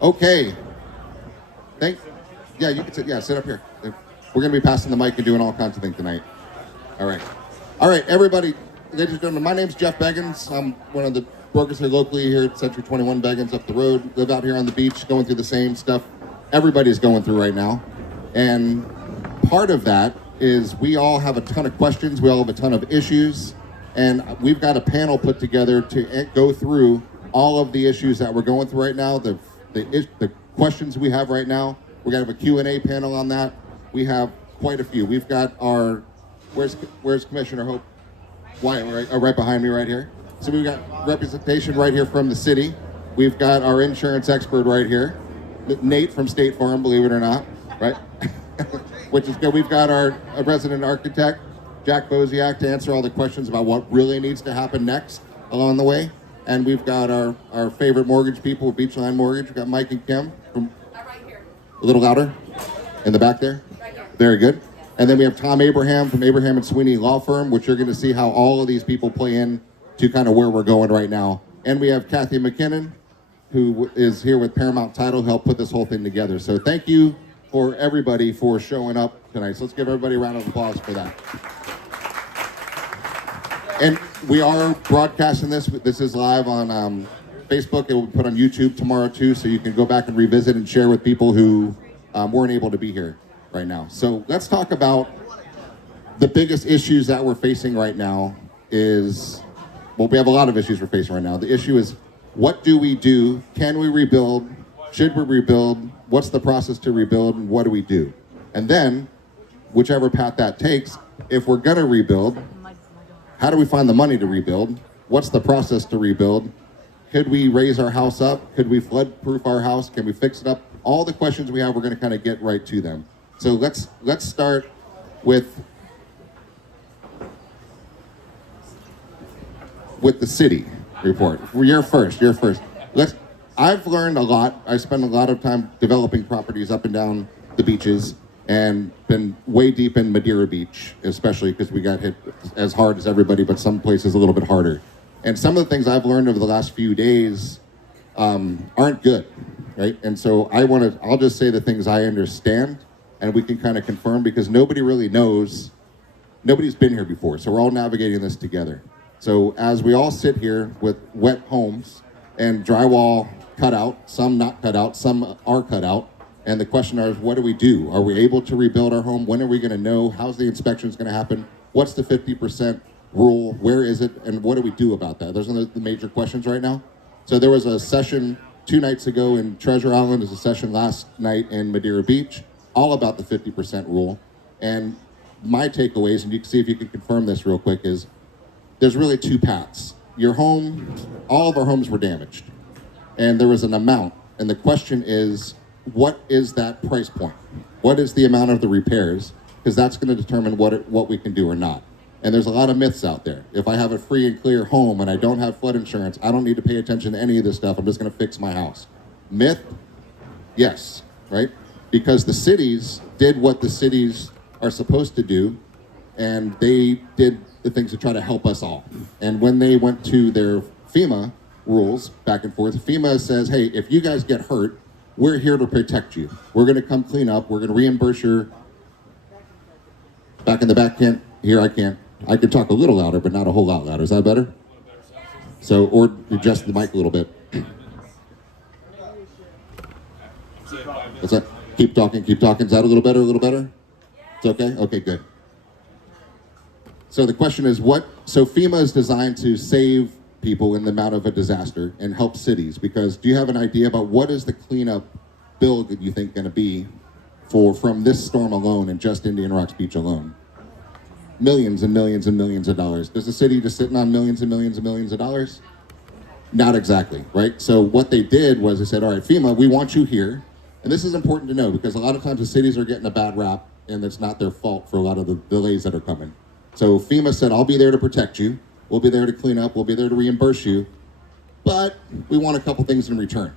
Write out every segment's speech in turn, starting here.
Okay. Yeah, you can sit. Yeah, sit up here. We're going to be passing the mic and doing all kinds of things tonight. All right. All right, everybody, ladies and gentlemen, my name's Jeff Beggins. I'm one of the brokers here locally here at Century 21 Beggins up the road. Live out here on the beach, going through the same stuff everybody's going through right now. And part of that is we all have a ton of questions. We all have a ton of issues. And we've got a panel put together to go through all of the issues that we're going through right now, the questions we have right now. We're going to have a Q&A panel on that. We have quite a few. We've got our, where's Commissioner Hope? Wyatt, right behind me right here. So we've got representation right here from the city. We've got our insurance expert right here, Nate from State Farm, believe it or not, right? Which is good. We've got our resident architect, Jack Boziak, to answer all the questions about what really needs to happen next along the way. And we've got our favorite mortgage people, Beachline Mortgage. We've got Mike and Kim from right here. A little louder in the back there. Right here. Very good. And then we have Tom Abraham from Abraham and Sweeney Law Firm, which you're going to see how all of these people play in to kind of where we're going right now. And we have Kathy McKinnon, who is here with Paramount Title, help put this whole thing together. So thank you for everybody for showing up tonight. So let's give everybody a round of applause for that. And we are broadcasting this. This is live on Facebook. It will be put on YouTube tomorrow too, so you can go back and revisit and share with people who weren't able to be here right now. So let's talk about the biggest issues that we're facing right now is, well, we have a lot of issues we're facing right now. The issue is, what do we do? Can we rebuild? Should we rebuild? What's the process to rebuild, and what do we do? And then, whichever path that takes, if we're gonna rebuild, how do we find the money to rebuild? What's the process to rebuild? Could we raise our house up? Could we flood-proof our house? Can we fix it up? All the questions we have, we're gonna kind of get right to them. So let's start with the city report. You're first. I've learned a lot. I spend a lot of time developing properties up and down the beaches and been way deep in Madeira Beach, especially because we got hit as hard as everybody, but some places a little bit harder. And some of the things I've learned over the last few days aren't good, right? And so I'll just say the things I understand, and we can kind of confirm, because nobody really knows. Nobody's been here before, so we're all navigating this together. So as we all sit here with wet homes and drywall cut out, some not cut out, some are cut out, and the question is, what do we do? Are we able to rebuild our home? When are we going to know? How's the inspections going to happen? What's the 50% rule? Where is it? And what do we do about that? Those are the major questions right now. So there was a session 2 nights ago in Treasure Island. There's a session last night in Madeira Beach, all about the 50% rule. And my takeaways, and you can see if you can confirm this real quick, is there's really 2 paths. Your home, all of our homes were damaged, and there was an amount. And the question is, what is that price point? What is the amount of the repairs? Because that's going to determine what we can do or not. And there's a lot of myths out there. If I have a free and clear home and I don't have flood insurance, I don't need to pay attention to any of this stuff. I'm just going to fix my house. Myth? Yes, right? Because the cities did what the cities are supposed to do, and they did the things to try to help us all. And when they went to their FEMA rules back and forth, FEMA says, hey, if you guys get hurt, we're here to protect you. We're going to come clean up. We're going to reimburse your... Back in the back, can't hear, I can't. I can talk a little louder, but not a whole lot louder. Is that better? So, or adjust the mic a little bit. What's that? Keep talking. Is that a little better? It's okay? Okay, good. So the question is, so FEMA is designed to save people in the amount of a disaster and help cities, because do you have an idea about what is the cleanup bill that you think going to be from this storm alone and just Indian Rocks Beach alone? Millions and millions and millions of dollars. Does the city just sitting on millions and millions and millions of dollars? Not exactly, right? So what they did was they said, all right, FEMA, we want you here. And this is important to know, because a lot of times the cities are getting a bad rap, and it's not their fault for a lot of the delays that are coming. So FEMA said, I'll be there to protect you. We'll be there to clean up. We'll be there to reimburse you. But we want a couple things in return.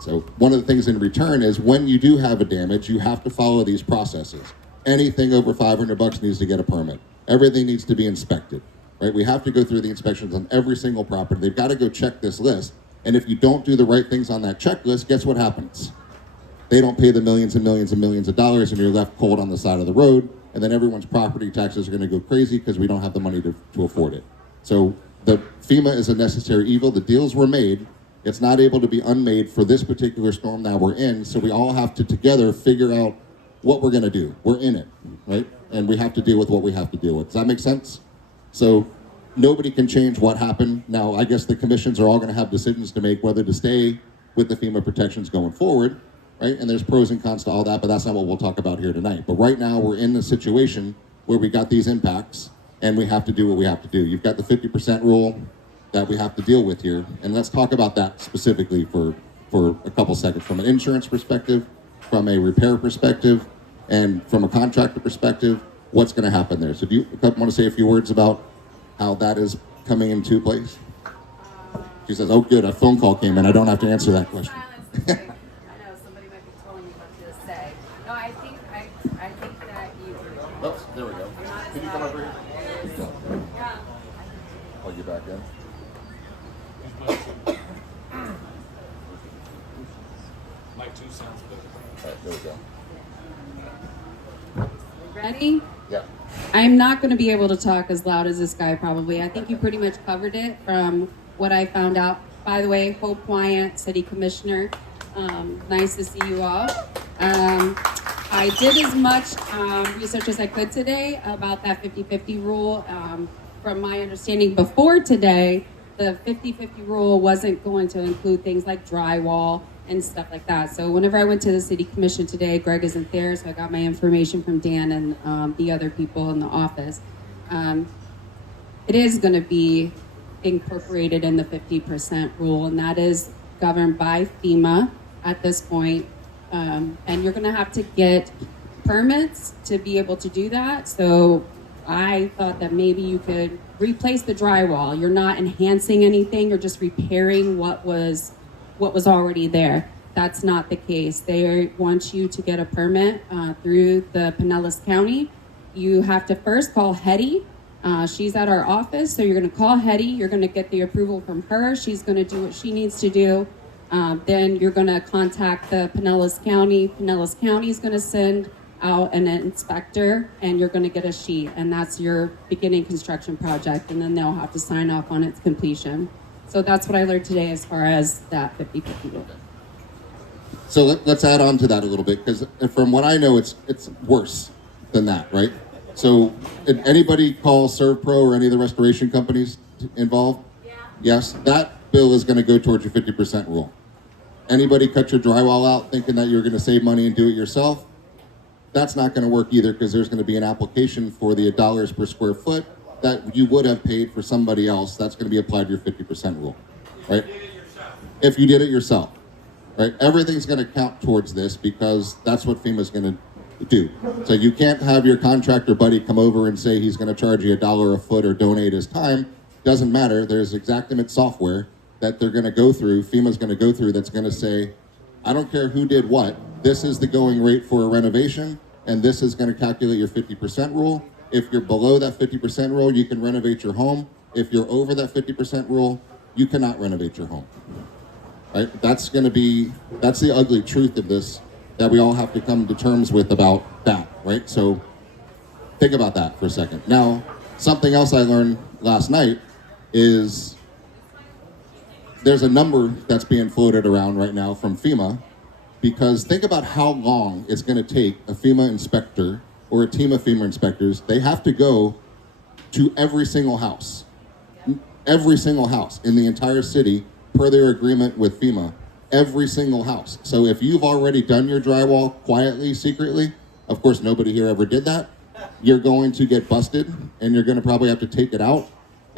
So one of the things in return is, when you do have a damage, you have to follow these processes. Anything over $500 needs to get a permit. Everything needs to be inspected, right? We have to go through the inspections on every single property. They've got to go check this list. And if you don't do the right things on that checklist, guess what happens? They don't pay the millions and millions and millions of dollars, and you're left cold on the side of the road, and then everyone's property taxes are going to go crazy because we don't have the money to afford it. So the FEMA is a necessary evil. The deals were made. It's not able to be unmade for this particular storm that we're in, so we all have to together figure out what we're going to do. We're in it, right? And we have to deal with what we have to deal with. Does that make sense? So nobody can change what happened. Now, I guess the commissions are all going to have decisions to make whether to stay with the FEMA protections going forward, right? And there's pros and cons to all that, but that's not what we'll talk about here tonight. But right now, we're in a situation where we got these impacts, and we have to do what we have to do. You've got the 50% rule that we have to deal with here, and let's talk about that specifically for a couple seconds, from an insurance perspective, from a repair perspective, and from a contractor perspective, what's going to happen there. So do you want to say a few words about how that is coming into place? She says, oh good, a phone call came in, I don't have to answer that question. I know somebody might be telling me what to say. No, I think that you. Oops, there we go. Can you come over here? Yeah. Plug you back in. My 2 cents, but All right, there we go. Ready? Yeah. I'm not going to be able to talk as loud as this guy probably. I think you pretty much covered it from what I found out. By the way, Hope Wyant, City Commissioner. Nice to see you all. I did as much research as I could today about that 50-50 rule. From my understanding before today, the 50-50 rule wasn't going to include things like drywall and stuff like that. So whenever I went to the city commission today, Greg isn't there, so I got my information from Dan and the other people in the office. It is going to be incorporated in the 50% rule, and that is governed by FEMA at this point. And you're going to have to get permits to be able to do that. So I thought that maybe you could replace the drywall. You're not enhancing anything, you're just repairing what was already there. That's not the case. They want you to get a permit through the Pinellas County. You have to first call Hetty. She's at our office, so you're going to call Hetty. You're going to get the approval from her. She's going to do what she needs to do. Then you're going to contact the Pinellas County. Pinellas County is going to send out an inspector, and you're going to get a sheet, and that's your beginning construction project, and then they'll have to sign off on its completion. So that's what I learned today as far as that 50-50 rule. So let's add on to that a little bit, because from what I know, it's worse than that, right? So did anybody call ServPro or any of the restoration companies involved? Yeah. Yes, that bill is going to go towards your 50% rule. Anybody cut your drywall out thinking that you're going to save money and do it yourself? That's not going to work either, because there's going to be an application for the dollars per square foot that you would have paid for somebody else. That's going to be applied to your 50% rule, right? If you did it yourself, right? Everything's going to count towards this, because that's what FEMA's going to do. So you can't have your contractor buddy come over and say he's going to charge you $1 a foot or donate his time. Doesn't matter. There's Xactimate software that they're going to go through, FEMA's going to go through, that's going to say, I don't care who did what, this is the going rate for a renovation, and this is going to calculate your 50% rule. If you're below that 50% rule, you can renovate your home. If you're over that 50% rule, you cannot renovate your home. Right? That's the ugly truth of this, that we all have to come to terms with about that, right? So think about that for a second. Now, something else I learned last night is there's a number that's being floated around right now from FEMA, because think about how long it's going to take a FEMA inspector or a team of FEMA inspectors. They have to go to every single house in the entire city per their agreement with FEMA, every single house. So if you've already done your drywall quietly, secretly, of course nobody here ever did that, you're going to get busted, and you're going to probably have to take it out,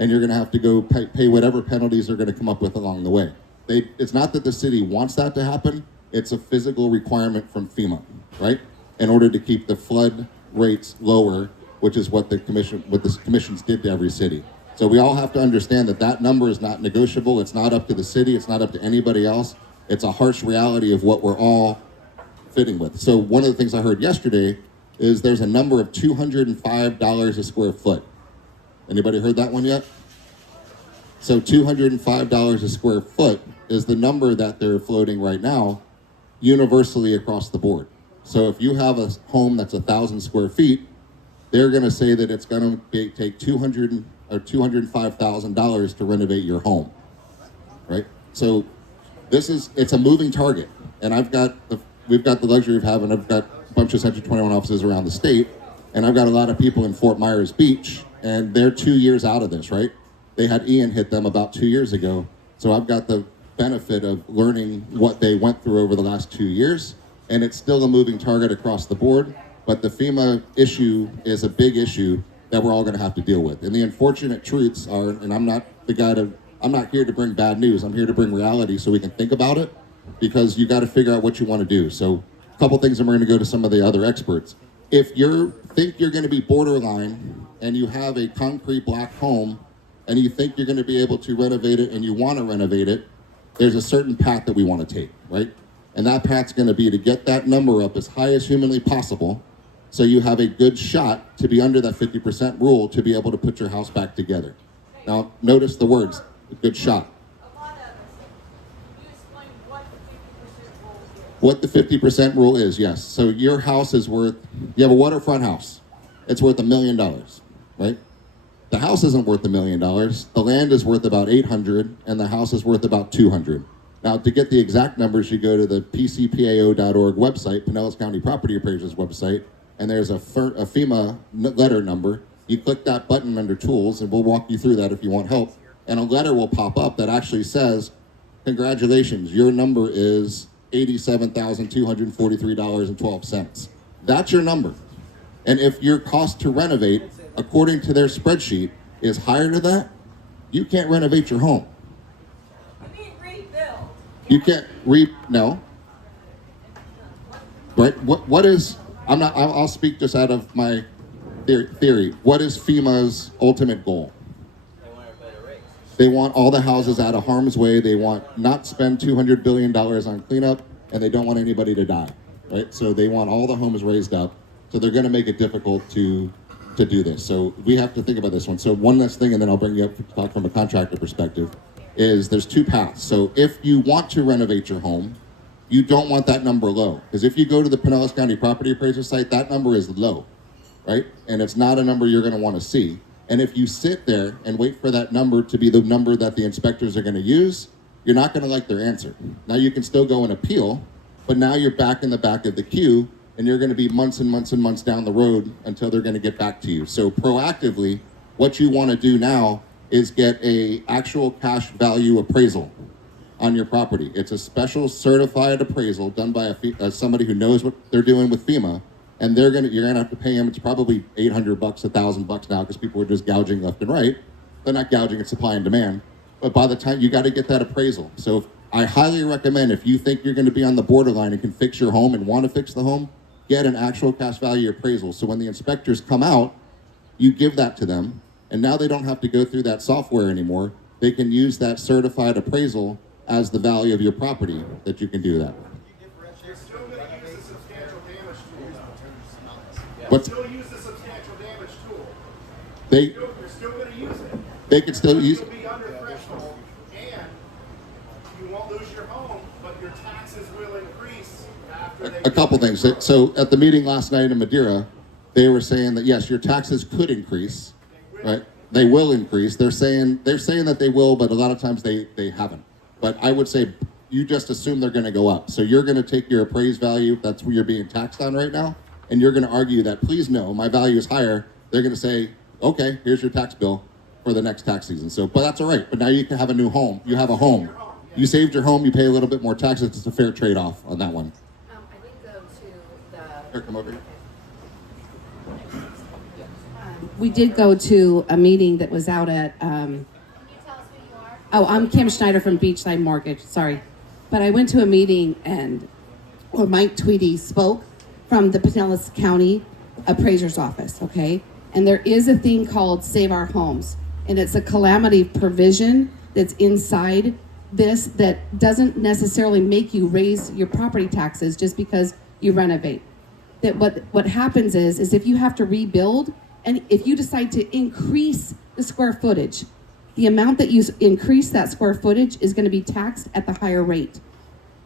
and you're going to have to go pay whatever penalties they're going to come up with along the way. It's not that the city wants that to happen, it's a physical requirement from FEMA, right? In order to keep the flood rates lower, which is what the commissions did to every city. So we all have to understand that number is not negotiable. It's not up to the city. It's not up to anybody else. It's a harsh reality of what we're all fitting with. So one of the things I heard yesterday is there's a number of $205 a square foot. Anybody heard that one yet? So $205 a square foot is the number that they're floating right now, universally across the board. So if you have a home that's 1,000 square feet, they're going to say that it's going to take $205,000 to renovate your home, right? So it's a moving target, and we've got the luxury of having, I've got a bunch of Section 21 offices around the state, and I've got a lot of people in Fort Myers Beach, and they're 2 years out of this, right? They had Ian hit them about 2 years ago, so I've got the benefit of learning what they went through over the last 2 years, and it's still a moving target across the board, but the FEMA issue is a big issue that we're all going to have to deal with. And the unfortunate truths are, and I'm not here to bring bad news, I'm here to bring reality so we can think about it, because you got to figure out what you want to do. So a couple things, and we're going to go to some of the other experts. If you think you're going to be borderline and you have a concrete block home and you think you're going to be able to renovate it and you want to renovate it, there's a certain path that we want to take, right? And that path's going to be to get that number up as high as humanly possible so you have a good shot to be under that 50% rule to be able to put your house back together. Now, notice the words, a good shot. What the 50% rule is, yes. So your house is worth, you have a waterfront house. It's worth $1 million, right? The house isn't worth $1 million. The land is worth about 800, and the house is worth about 200. Now, to get the exact numbers, you go to the pcpao.org website, Pinellas County Property Appraisers website, and there's a FEMA letter number. You click that button under tools, and we'll walk you through that if you want help. And a letter will pop up that actually says, congratulations, your number is $87,243.12. That's your number. And if your cost to renovate, according to their spreadsheet, is higher than that, you can't renovate your home. You mean rebuild? You can't no. Right? What is, I'll speak just out of my theory. What is FEMA's ultimate goal? They want all the houses out of harm's way. They want not spend $200 billion on cleanup, and they don't want anybody to die, right? So they want all the homes raised up. So they're going to make it difficult to do this. So we have to think about this one. So one last thing, and then I'll bring you up to talk from a contractor perspective, is there's two paths. So if you want to renovate your home, you don't want that number low. Because if you go to the Pinellas County Property Appraiser site, that number is low, right? And it's not a number you're going to want to see. And if you sit there and wait for that number to be the number that the inspectors are going to use, you're not going to like their answer. Now you can still go and appeal, but now you're back in the back of the queue, and you're going to be months and months and months down the road until they're going to get back to you. So proactively, what you want to do now is get a actual cash value appraisal on your property. It's a special certified appraisal done by somebody who knows what they're doing with FEMA. And you're gonna have to pay them. It's probably $800, $1,000 now, because people are just gouging left and right. They're not gouging; it's supply and demand. But by the time you got to get that appraisal, so I highly recommend, if you think you're going to be on the borderline and can fix your home and want to fix the home, get an actual cash value appraisal. So when the inspectors come out, you give that to them, and now they don't have to go through that software anymore. They can use that certified appraisal as the value of your property that you can do that. But still use the substantial damage tool. You're still going to use it. They can still use You'll be under threshold, and you won't lose your home, but your taxes will increase after they. a couple things. So at the meeting last night in Madeira, they were saying that yes, your taxes could increase, right? They will increase. They're saying that they will, but a lot of times they haven't. But I would say you just assume they're going to go up. So you're going to take your appraised value, that's what you're being taxed on right now, and you're going to argue that, please no, my value is higher. They're going to say, okay, here's your tax bill for the next tax season. So, but that's all right. But now you can have a new home. You have a home. You saved your home. You pay a little bit more taxes. It's a fair trade-off on that one. I did go to the. Here, come over here. We did go to a meeting that was out at, Can you tell us who you are? oh, I'm Kim Schneider from Beachside Mortgage, sorry. But I went to a meeting where Mike Tweedy spoke from the Pinellas County Appraiser's Office, okay? And there is a thing called Save Our Homes, and it's a calamity provision that's inside this that doesn't necessarily make you raise your property taxes just because you renovate. That what happens is if you have to rebuild, and if you decide to increase the square footage, the amount that you increase that square footage is going to be taxed at the higher rate.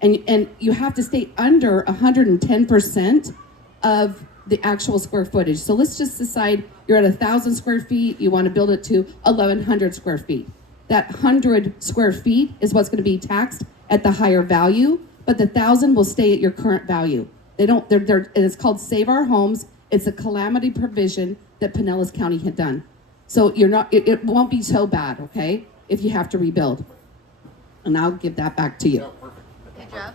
And you have to stay under 110% of the actual square footage. So let's just decide you're at 1,000 square feet, you want to build it to 1,100 square feet. That 100 square feet is what's going to be taxed at the higher value, but the 1,000 will stay at your current value. And it's called Save Our Homes. It's a calamity provision that Pinellas County had done. So it won't be so bad, okay, if you have to rebuild. And I'll give that back to you. Okay, Jeff?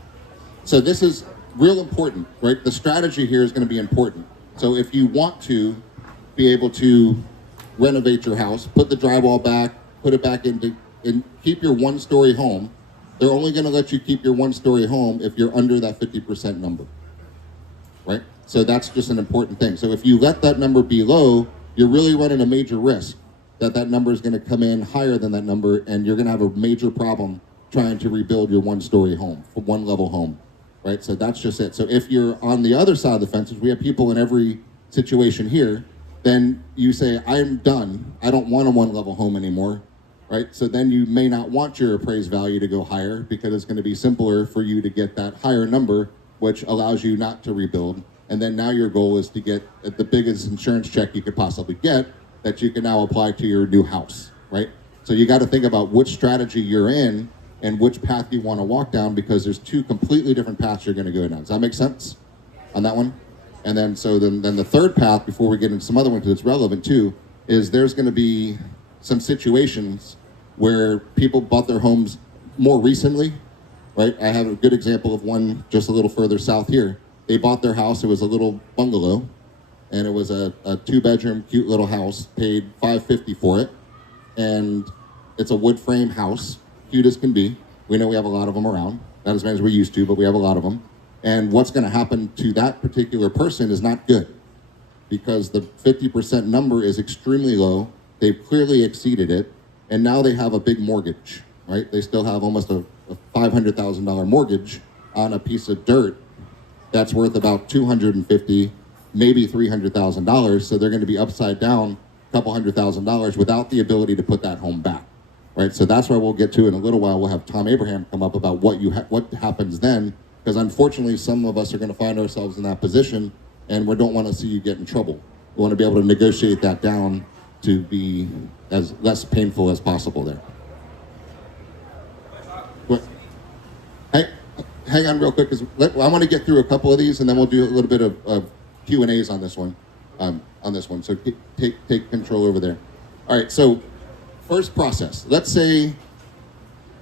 So this is real important, right? The strategy here is going to be important. So if you want to be able to renovate your house, put the drywall back, put it back into, and keep your one-story home, they're only going to let you keep your one-story home if you're under that 50% number, right? So that's just an important thing. So if you let that number be low, you're really running a major risk that that number is going to come in higher than that number, and you're going to have a major problem trying to rebuild your one-story home, one-level home, right? So that's just it. So if you're on the other side of the fence, we have people in every situation here, then you say, I'm done. I don't want a one-level home anymore, right? So then you may not want your appraised value to go higher because it's going to be simpler for you to get that higher number, which allows you not to rebuild. And then now your goal is to get the biggest insurance check you could possibly get that you can now apply to your new house, right? So you got to think about which strategy you're in and which path you want to walk down, because there's two completely different paths you're going to go down. Does that make sense on that one? And then then the third path, before we get into some other one, because it's relevant too, is there's going to be some situations where people bought their homes more recently, right? I have a good example of one just a little further south here. They bought their house. It was a little bungalow, and it was a 2-bedroom, cute little house. Paid $550 for it, and it's a wood frame house, cute as can be. We know we have a lot of them around, not as many as we used to, but we have a lot of them. And what's going to happen to that particular person is not good, because the 50% number is extremely low. They've clearly exceeded it, and now they have a big mortgage, right? They still have almost a $500,000 mortgage on a piece of dirt that's worth about $250,000, maybe $300,000. So they're going to be upside down a couple $100,000 without the ability to put that home back, right? So that's where we'll get to in a little while. We'll have Tom Abraham come up about what happens then, because unfortunately some of us are going to find ourselves in that position, and we don't want to see you get in trouble. We want to be able to negotiate that down to be as less painful as possible there. Hey, hang on real quick, because I want to get through a couple of these, and then we'll do a little bit of Q&As on this one. So take control over there. All right, so first process. Let's say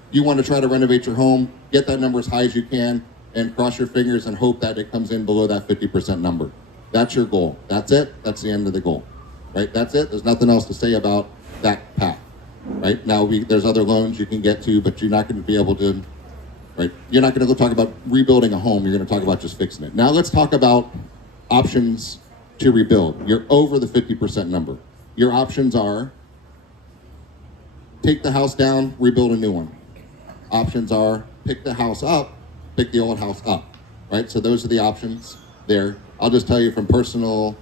you want to try to renovate your home, get that number as high as you can, and cross your fingers and hope that it comes in below that 50% number. That's your goal. That's it. That's the end of the goal, right? That's it. There's nothing else to say about that path, right? Now, there's other loans you can get to, but you're not going to be able to, right? You're not going to go talk about rebuilding a home. You're going to talk about just fixing it. Now, let's talk about options to rebuild. You're over the 50% number. Your options are take the house down, rebuild a new one. Options are pick the house up, pick the old house up, right? So those are the options there. I'll just tell you from personal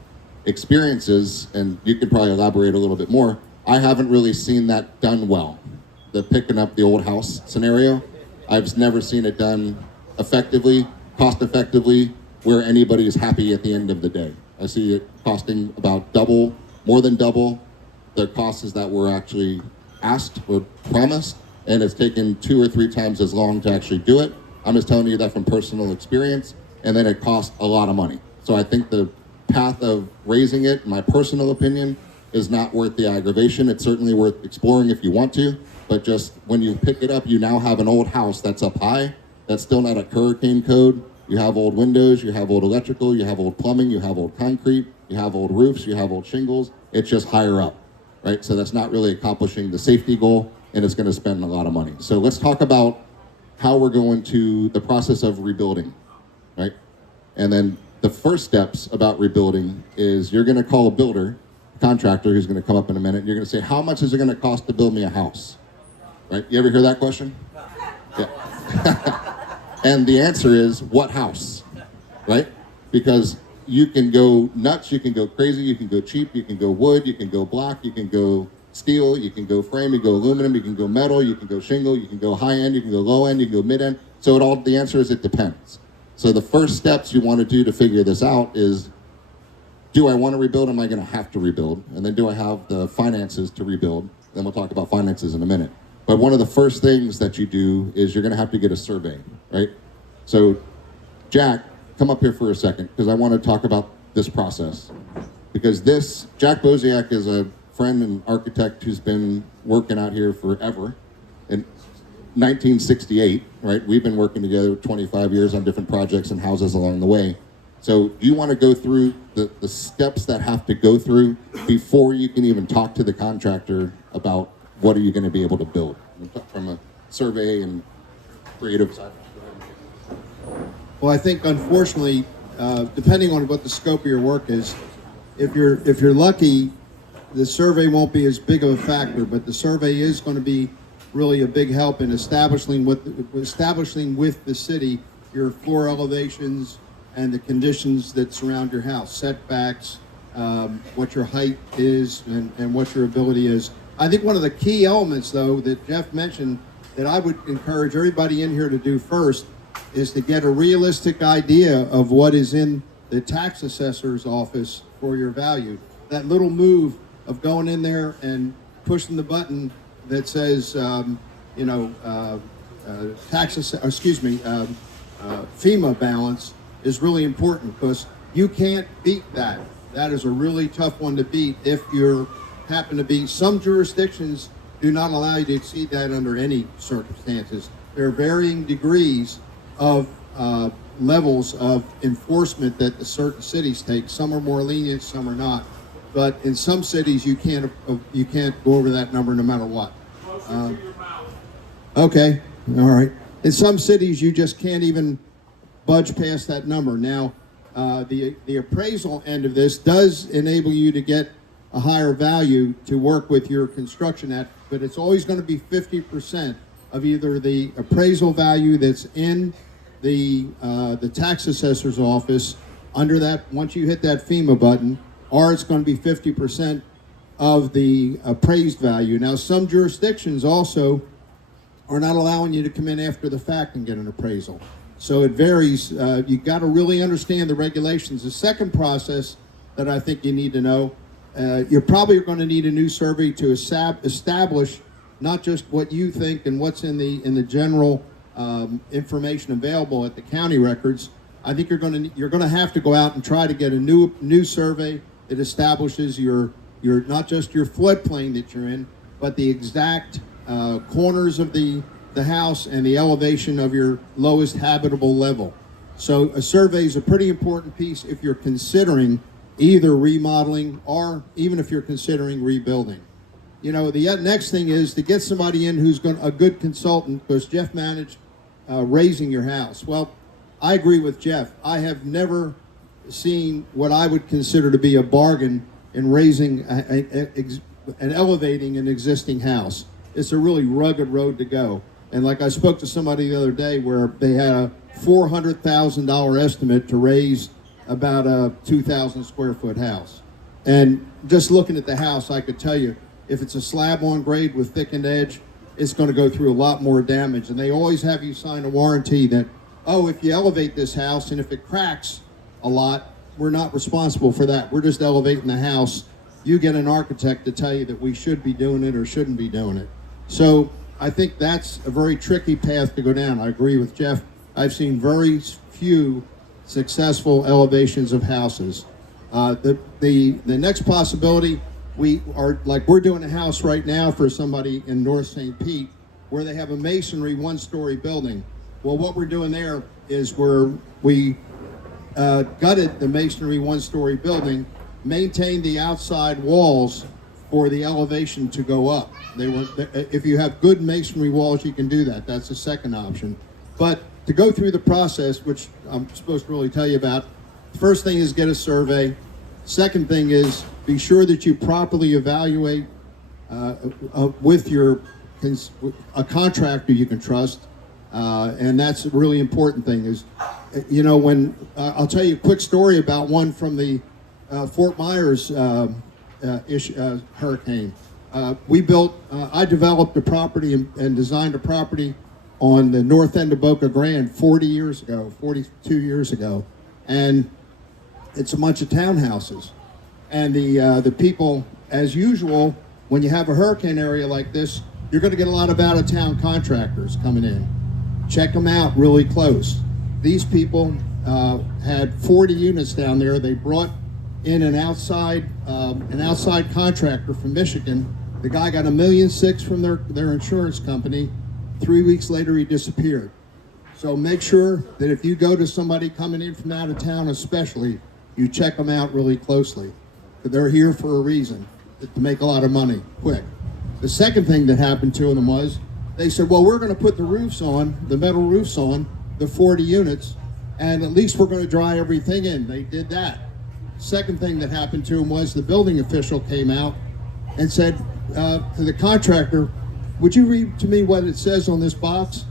experiences, and you could probably elaborate a little bit more, I haven't really seen that done well. The picking up the old house scenario, I've never seen it done effectively, cost effectively, where anybody is happy at the end of the day. I see it costing about double, more than double the costs that were actually asked or promised, and it's taken 2 or 3 times as long to actually do it. I'm just telling you that from personal experience, and then it costs a lot of money. So I think the path of raising it, in my personal opinion, is not worth the aggravation. It's certainly worth exploring if you want to, but just when you pick it up, you now have an old house that's up high, that's still not a hurricane code. You have old windows, you have old electrical, you have old plumbing, you have old concrete, you have old roofs, you have old shingles. It's just higher up, right? So that's not really accomplishing the safety goal, and it's going to spend a lot of money. So let's talk about how we're going to the process of rebuilding, right? And then the first steps about rebuilding is you're going to call a builder, contractor, who's going to come up in a minute, and you're going to say, how much is it going to cost to build me a house? Right? You ever hear that question? Yeah. And the answer is, what house? Right? Because you can go nuts, you can go crazy, you can go cheap, you can go wood, you can go block, you can go steel, you can go frame, you can go aluminum, you can go metal, you can go shingle, you can go high end, you can go low end, you can go mid end. So the answer is it depends. So the first steps you want to do to figure this out is, do I want to rebuild? Am I going to have to rebuild? And then do I have the finances to rebuild? Then we'll talk about finances in a minute. But one of the first things that you do is you're going to have to get a survey, right? So Jack, come up here for a second, because I want to talk about this process. Because Jack Boziak is a friend and architect who's been working out here forever. In 1968, right? We've been working together 25 years on different projects and houses along the way. So do you want to go through the steps that have to go through before you can even talk to the contractor about what are you going to be able to build from a survey and creative side? Well, I think unfortunately, depending on what the scope of your work is, if you're lucky, the survey won't be as big of a factor, but the survey is going to be really a big help in establishing with the city your floor elevations and the conditions that surround your house, setbacks, what your height is, and what your ability is. I think one of the key elements, though, that Jeff mentioned that I would encourage everybody in here to do first is to get a realistic idea of what is in the tax assessor's office for your value. That little move of going in there and pushing the button that says, FEMA balance is really important, because you can't beat that. That is a really tough one to beat if you happen to be. Some jurisdictions do not allow you to exceed that under any circumstances. There are varying degrees of levels of enforcement that the certain cities take. Some are more lenient, some are not. But in some cities, you can't go over that number no matter what. Okay, all right. In some cities, you just can't even budge past that number. Now, the appraisal end of this does enable you to get a higher value to work with your construction at, but it's always going to be 50% of either the appraisal value that's in the tax assessor's office under that, once you hit that FEMA button, or it's going to be 50% of the appraised value. Now, some jurisdictions also are not allowing you to come in after the fact and get an appraisal. So it varies. You got to really understand the regulations. The second process that I think you need to know, you're probably going to need a new survey to establish not just what you think and what's in the general information available at the county records. I think you're going to have to go out and try to get a new survey that establishes your not just your floodplain that you're in, but the exact corners of the house and the elevation of your lowest habitable level. So a survey is a pretty important piece if you're considering either remodeling or even if you're considering rebuilding. You know, the next thing is to get somebody in who's a good consultant, because Jeff managed raising your house. Well, I agree with Jeff. I have never seen what I would consider to be a bargain in raising and elevating an existing house. It's a really rugged road to go. And like I spoke to somebody the other day where they had a $400,000 estimate to raise about a 2,000 square foot house. And just looking at the house, I could tell you, if it's a slab on grade with thickened edge, it's going to go through a lot more damage. And they always have you sign a warranty that, oh, if you elevate this house and if it cracks a lot, we're not responsible for that. We're just elevating the house. You get an architect to tell you that we should be doing it or shouldn't be doing it. So I think that's a very tricky path to go down. I agree with Jeff. I've seen very few successful elevations of houses. The next possibility, we're doing a house right now for somebody in North St. Pete where they have a masonry one-story building. Well, what we're doing there is we gutted the masonry one-story building, maintained the outside walls for the elevation to go up. If you have good masonry walls, you can do that. That's the second option. But to go through the process, which I'm supposed to really tell you about, first thing is get a survey. Second thing is be sure that you properly evaluate with a contractor you can trust. And that's a really important thing is, when I'll tell you a quick story about one from the Fort Myers hurricane. I developed a property and designed a property on the north end of Boca Grande 42 years ago. And it's a bunch of townhouses. And the people, as usual, when you have a hurricane area like this, you're going to get a lot of out-of-town contractors coming in. Check them out really close. These people had 40 units down there. They brought in an outside contractor from Michigan. The guy got $1.6 million from their insurance company. 3 weeks later, he disappeared. So make sure that if you go to somebody coming in from out of town, especially, you check them out really closely. They're here for a reason, to make a lot of money quick. The second thing that happened to them was they said, well, we're going to put the roofs on, the metal roofs on, the 40 units, and at least we're going to dry everything in. They did that. Second thing that happened to them was the building official came out and said to the contractor, would you read to me what it says on this box?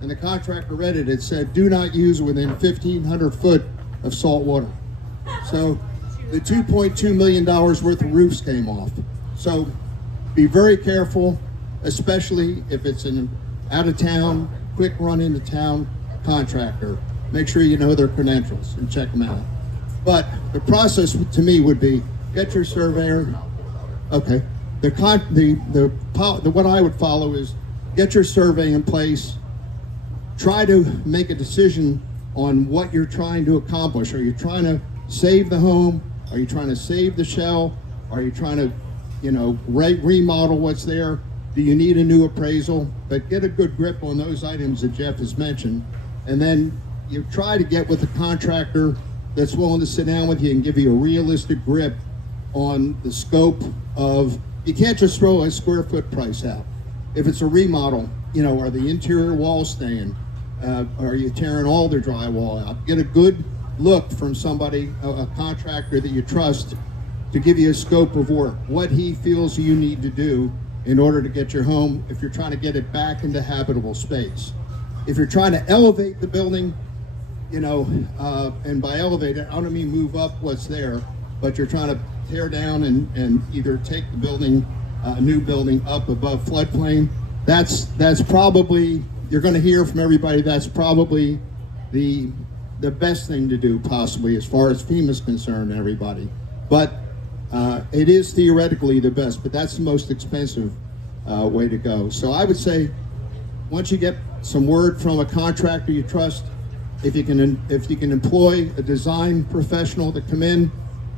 And the contractor read it. It said, do not use within 1,500 foot of salt water. So the $2.2 million worth of roofs came off. So be very careful, especially if it's an out-of-town, quick run-into-town contractor. Make sure you know their credentials and check them out. But the process to me would be get your surveyor. Okay. What I would follow is get your survey in place. Try to make a decision on what you're trying to accomplish. Are you trying to save the home? Are you trying to save the shell? Are you trying to, remodel what's there? Do you need a new appraisal? But get a good grip on those items that Jeff has mentioned. And then you try to get with a contractor that's willing to sit down with you and give you a realistic grip on the scope of, you can't just throw a square foot price out. If it's a remodel, are the interior walls staying? Are you tearing all the drywall out? Get a good look from somebody, a contractor that you trust, to give you a scope of work, what he feels you need to do in order to get your home, if you're trying to get it back into habitable space. If you're trying to elevate the building, and by elevate it, I don't mean move up what's there, but you're trying to tear down and either take the building, a new building up above floodplain. That's probably, you're going to hear from everybody, that's probably the best thing to do possibly as far as FEMA's concerned, everybody. But it is theoretically the best, but that's the most expensive way to go. So I would say once you get some word from a contractor you trust, if you can employ a design professional to come in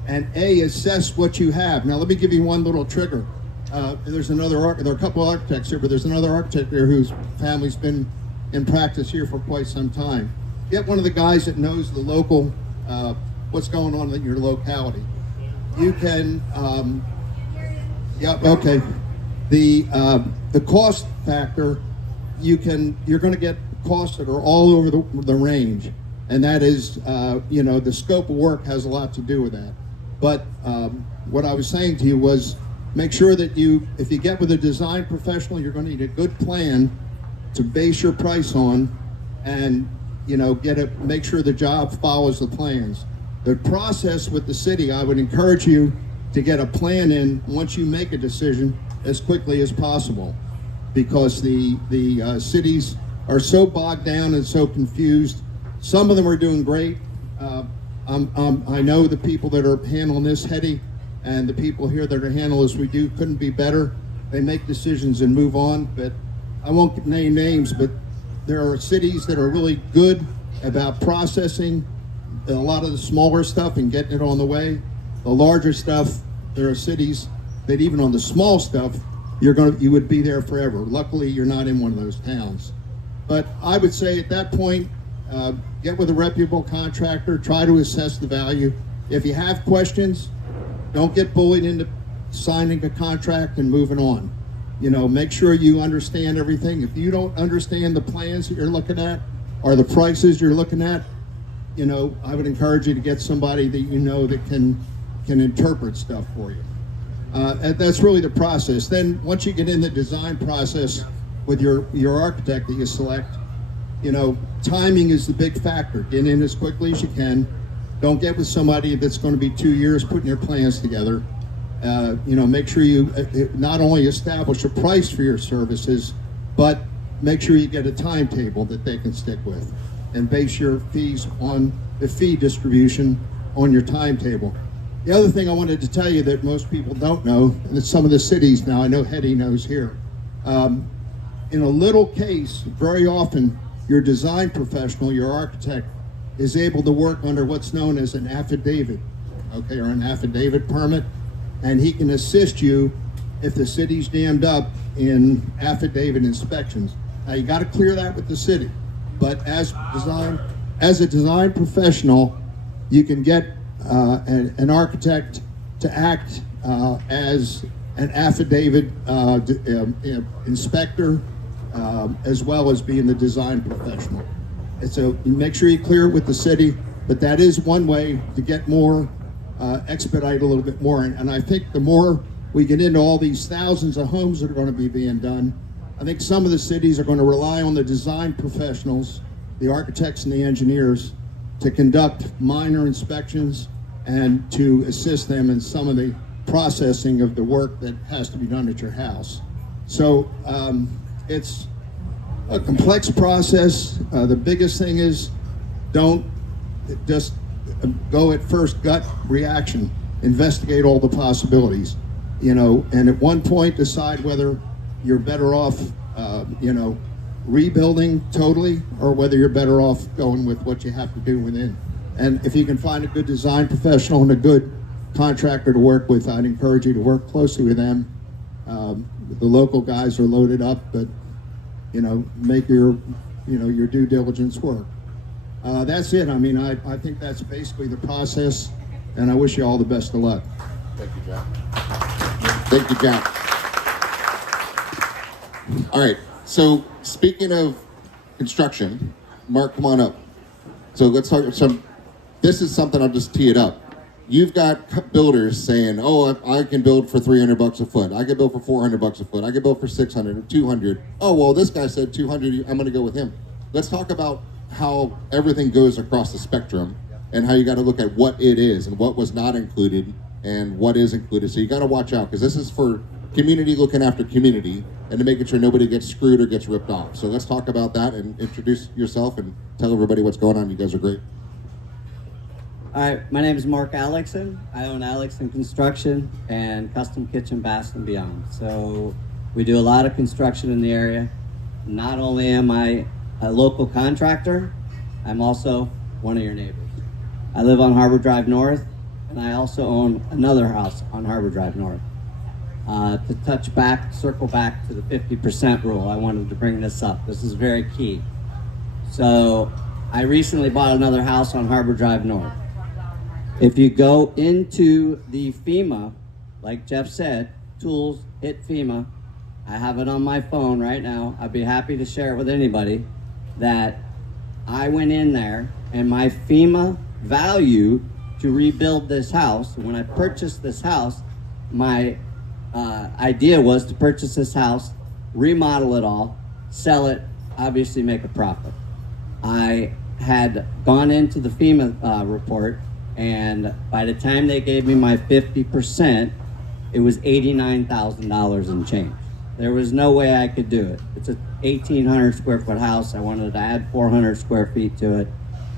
and assess what you have. Now let me give you one little trigger. There are a couple architects here, but there's another architect here whose family's been in practice here for quite some time. Get one of the guys that knows the local, what's going on in your locality. You can, okay. The cost factor, you're going to get costs that are all over the range, and that is, the scope of work has a lot to do with that. But what I was saying to you was, make sure that if you get with a design professional, you're going to need a good plan to base your price on, and make sure the job follows the plans. The process with the city, I would encourage you to get a plan in once you make a decision as quickly as possible, because the cities are so bogged down and so confused. Some of them are doing great. I know the people that are handling this, Hetty, and the people here that are handling as we do couldn't be better. They make decisions and move on, but I won't name names, but there are cities that are really good about processing a lot of the smaller stuff and getting it on the way. The larger stuff, there are cities that even on the small stuff, you would be there forever. Luckily, you're not in one of those towns. But I would say at that point, get with a reputable contractor, try to assess the value. If you have questions, don't get bullied into signing a contract and moving on. Make sure you understand everything. If you don't understand the plans that you're looking at or the prices you're looking at, I would encourage you to get somebody that that can interpret stuff for you. And that's really the process. Then once you get in the design process with your architect that you select, timing is the big factor. Get in as quickly as you can. Don't get with somebody that's going to be 2 years putting your plans together. Make sure you not only establish a price for your services, but make sure you get a timetable that they can stick with, and base your fees on the fee distribution on your timetable. The other thing I wanted to tell you that most people don't know, and that some of the cities now, I know Hetty knows here, in a little case, very often your design professional, your architect, is able to work under what's known as an affidavit, okay, or an affidavit permit, and he can assist you if the city's jammed up in affidavit inspections. Now you got to clear that with the city, but as a design professional, you can get an architect to act as an affidavit inspector, as well as being the design professional. And so you make sure you clear it with the city, but that is one way to get more, expedite a little bit more. And I think the more we get into all these thousands of homes that are going to be being done, I think some of the cities are going to rely on the design professionals, the architects and the engineers, to conduct minor inspections and to assist them in some of the processing of the work that has to be done at your house. So it's a complex process. The biggest thing is don't just go at first gut reaction. Investigate all the possibilities, and at one point decide whether you're better off, rebuilding totally, or whether you're better off going with what you have to do within. And if you can find a good design professional and a good contractor to work with, I'd encourage you to work closely with them. The local guys are loaded up, but make your due diligence work. That's it. I mean, I think that's basically the process, and I wish you all the best of luck. Thank you, Jack. Thank you, Jack. All right. So speaking of construction, Mark, come on up. So let's talk. This is something, I'll just tee it up. You've got builders saying, "Oh, I can build for $300 a foot. I can build for $400 a foot. I can build for $600 or $200. Oh, well, this guy said $200. I'm going to go with him." Let's talk about how everything goes across the spectrum, and how you got to look at what it is and what was not included and what is included. So you got to watch out, because this is for community looking after community, and to making sure nobody gets screwed or gets ripped off. So let's talk about that, and introduce yourself and tell everybody what's going on. You guys are great. All right, my name is Mark Alexson. I own Alexson Construction and Custom Kitchen, Bath and Beyond. So we do a lot of construction in the area. Not only am I a local contractor, I'm also one of your neighbors. I live on Harbor Drive North, and I also own another house on Harbor Drive North. To circle back to the 50% rule, I wanted to bring this up. This is very key. So I recently bought another house on Harbor Drive North. If you go into the FEMA, like Jeff said, tools, hit FEMA. I have it on my phone right now. I'd be happy to share it with anybody that I went in there, and my FEMA value to rebuild this house, when I purchased this house, my idea was to purchase this house, remodel it all, sell it, obviously make a profit. I had gone into the FEMA report, and by the time they gave me my 50%, it was $89,000 and change. There was no way I could do it. It's a 1,800 square foot house. I wanted to add 400 square feet to it.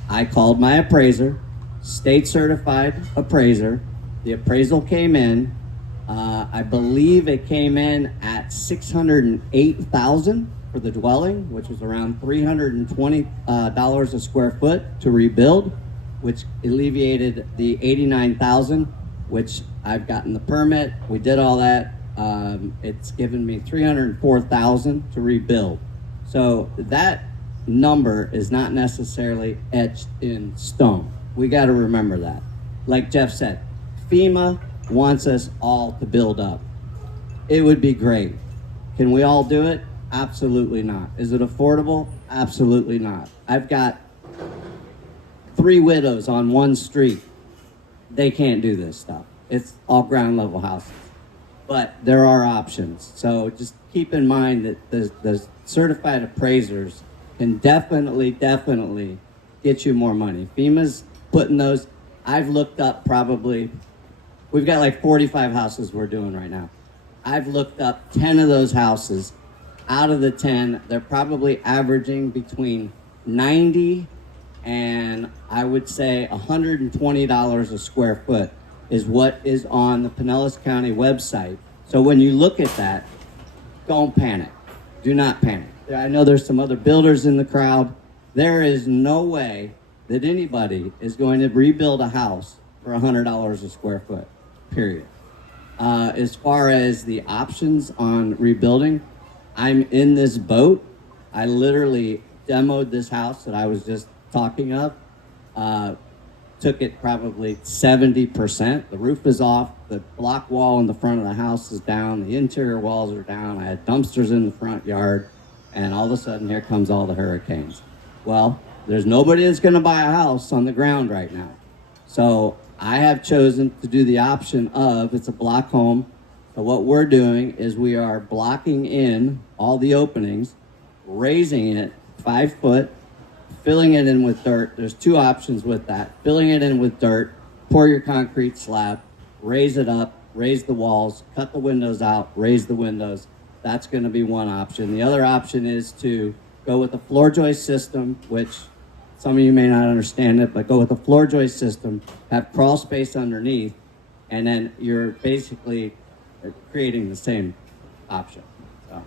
I called my appraiser, state certified appraiser. The appraisal came in. I believe it came in at $608,000 for the dwelling, which was around $320 a square foot to rebuild, which alleviated the $89,000, which I've gotten the permit. We did all that. It's given me $304,000 to rebuild. So that number is not necessarily etched in stone. We got to remember that. Like Jeff said, FEMA wants us all to build up. It would be great. Can we all do it? Absolutely not. Is it affordable? Absolutely not. I've got 3 widows on one street. They can't do this stuff. It's all ground level houses. But there are options. So just keep in mind that the certified appraisers can definitely get you more money. FEMA's putting those. I've looked up probably we've got like 45 houses we're doing right now. I've looked up 10 of those houses. Out of the 10, they're probably averaging between 90 and I would say $120 a square foot is what is on the Pinellas County website. So when you look at that, don't panic. Do not panic. I know there's some other builders in the crowd. There is no way that anybody is going to rebuild a house for $100 a square foot, period. As far as the options on rebuilding, I'm in this boat. I literally demoed this house that I was just talking of. Took it probably 70%. The roof is off. The block wall in the front of the house is down. The interior walls are down. I had dumpsters in the front yard. And all of a sudden, here comes all the hurricanes. Well, there's nobody that's going to buy a house on the ground right now. So I have chosen to do the option of, it's a block home. So what we're doing is we are blocking in all the openings, raising it 5 foot, filling it in with dirt. There's 2 options with that. Filling it in with dirt, pour your concrete slab, raise it up, raise the walls, cut the windows out, raise the windows. That's going to be one option. The other option is to go with a floor joist system, which some of you may not understand it, but go with a floor joist system, have crawl space underneath, and then you're basically creating the same option. So,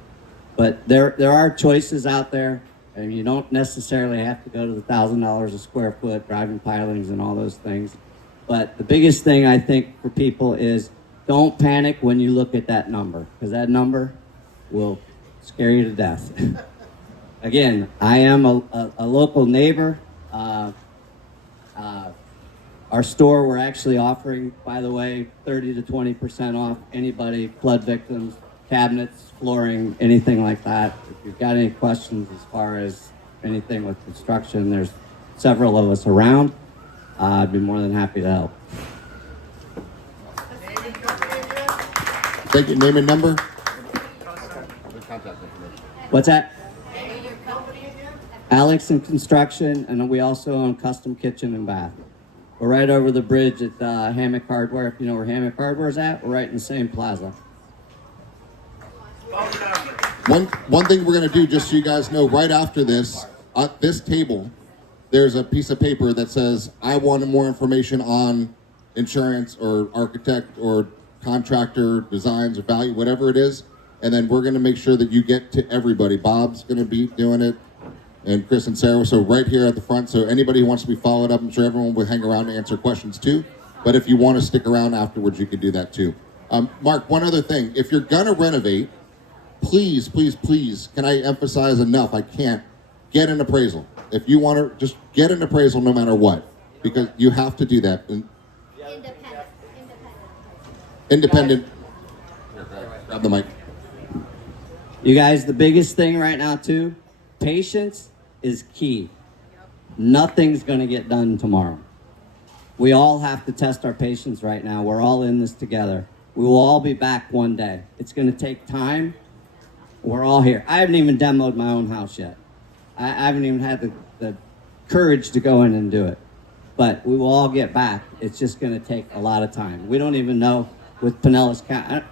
but there are choices out there, and you don't necessarily have to go to the $1,000 a square foot, driving pilings and all those things. But the biggest thing I think for people is don't panic when you look at that number, because that number will scare you to death. Again, I am a local neighbor. Our store, we're actually offering, by the way, 30 to 20% off anybody, flood victims, cabinets, flooring, anything like that. If you've got any questions as far as anything with construction, there's several of us around. I'd be more than happy to help. Thank you. Name and number. What's that? Alex in Construction, and we also own Custom Kitchen and Bath. We're right over the bridge at Hammock Hardware. If you know where Hammock Hardware is at, we're right in the same plaza. One thing we're going to do, just so you guys know, right after this, at this table, there's a piece of paper that says, I wanted more information on insurance or architect or contractor designs or value, whatever it is. And then we're going to make sure that you get to everybody. Bob's going to be doing it, and Chris and Sarah. So right here at the front. So anybody who wants to be followed up, I'm sure everyone will hang around to answer questions too. But if you want to stick around afterwards, you can do that too. Mark, one other thing. If you're going to renovate, please, please, please, can I emphasize enough? I can't. Get an appraisal. If you want to, just get an appraisal no matter what. Because you have to do that. Independent. Grab the mic. You guys, the biggest thing right now too, patience is key. Nothing's going to get done tomorrow. We all have to test our patience right now. We're all in this together. We will all be back one day. It's going to take time. We're all here. I haven't even demoed my own house yet. I haven't even had the courage to go in and do it. But we will all get back. It's just going to take a lot of time. We don't even know with Pinellas County.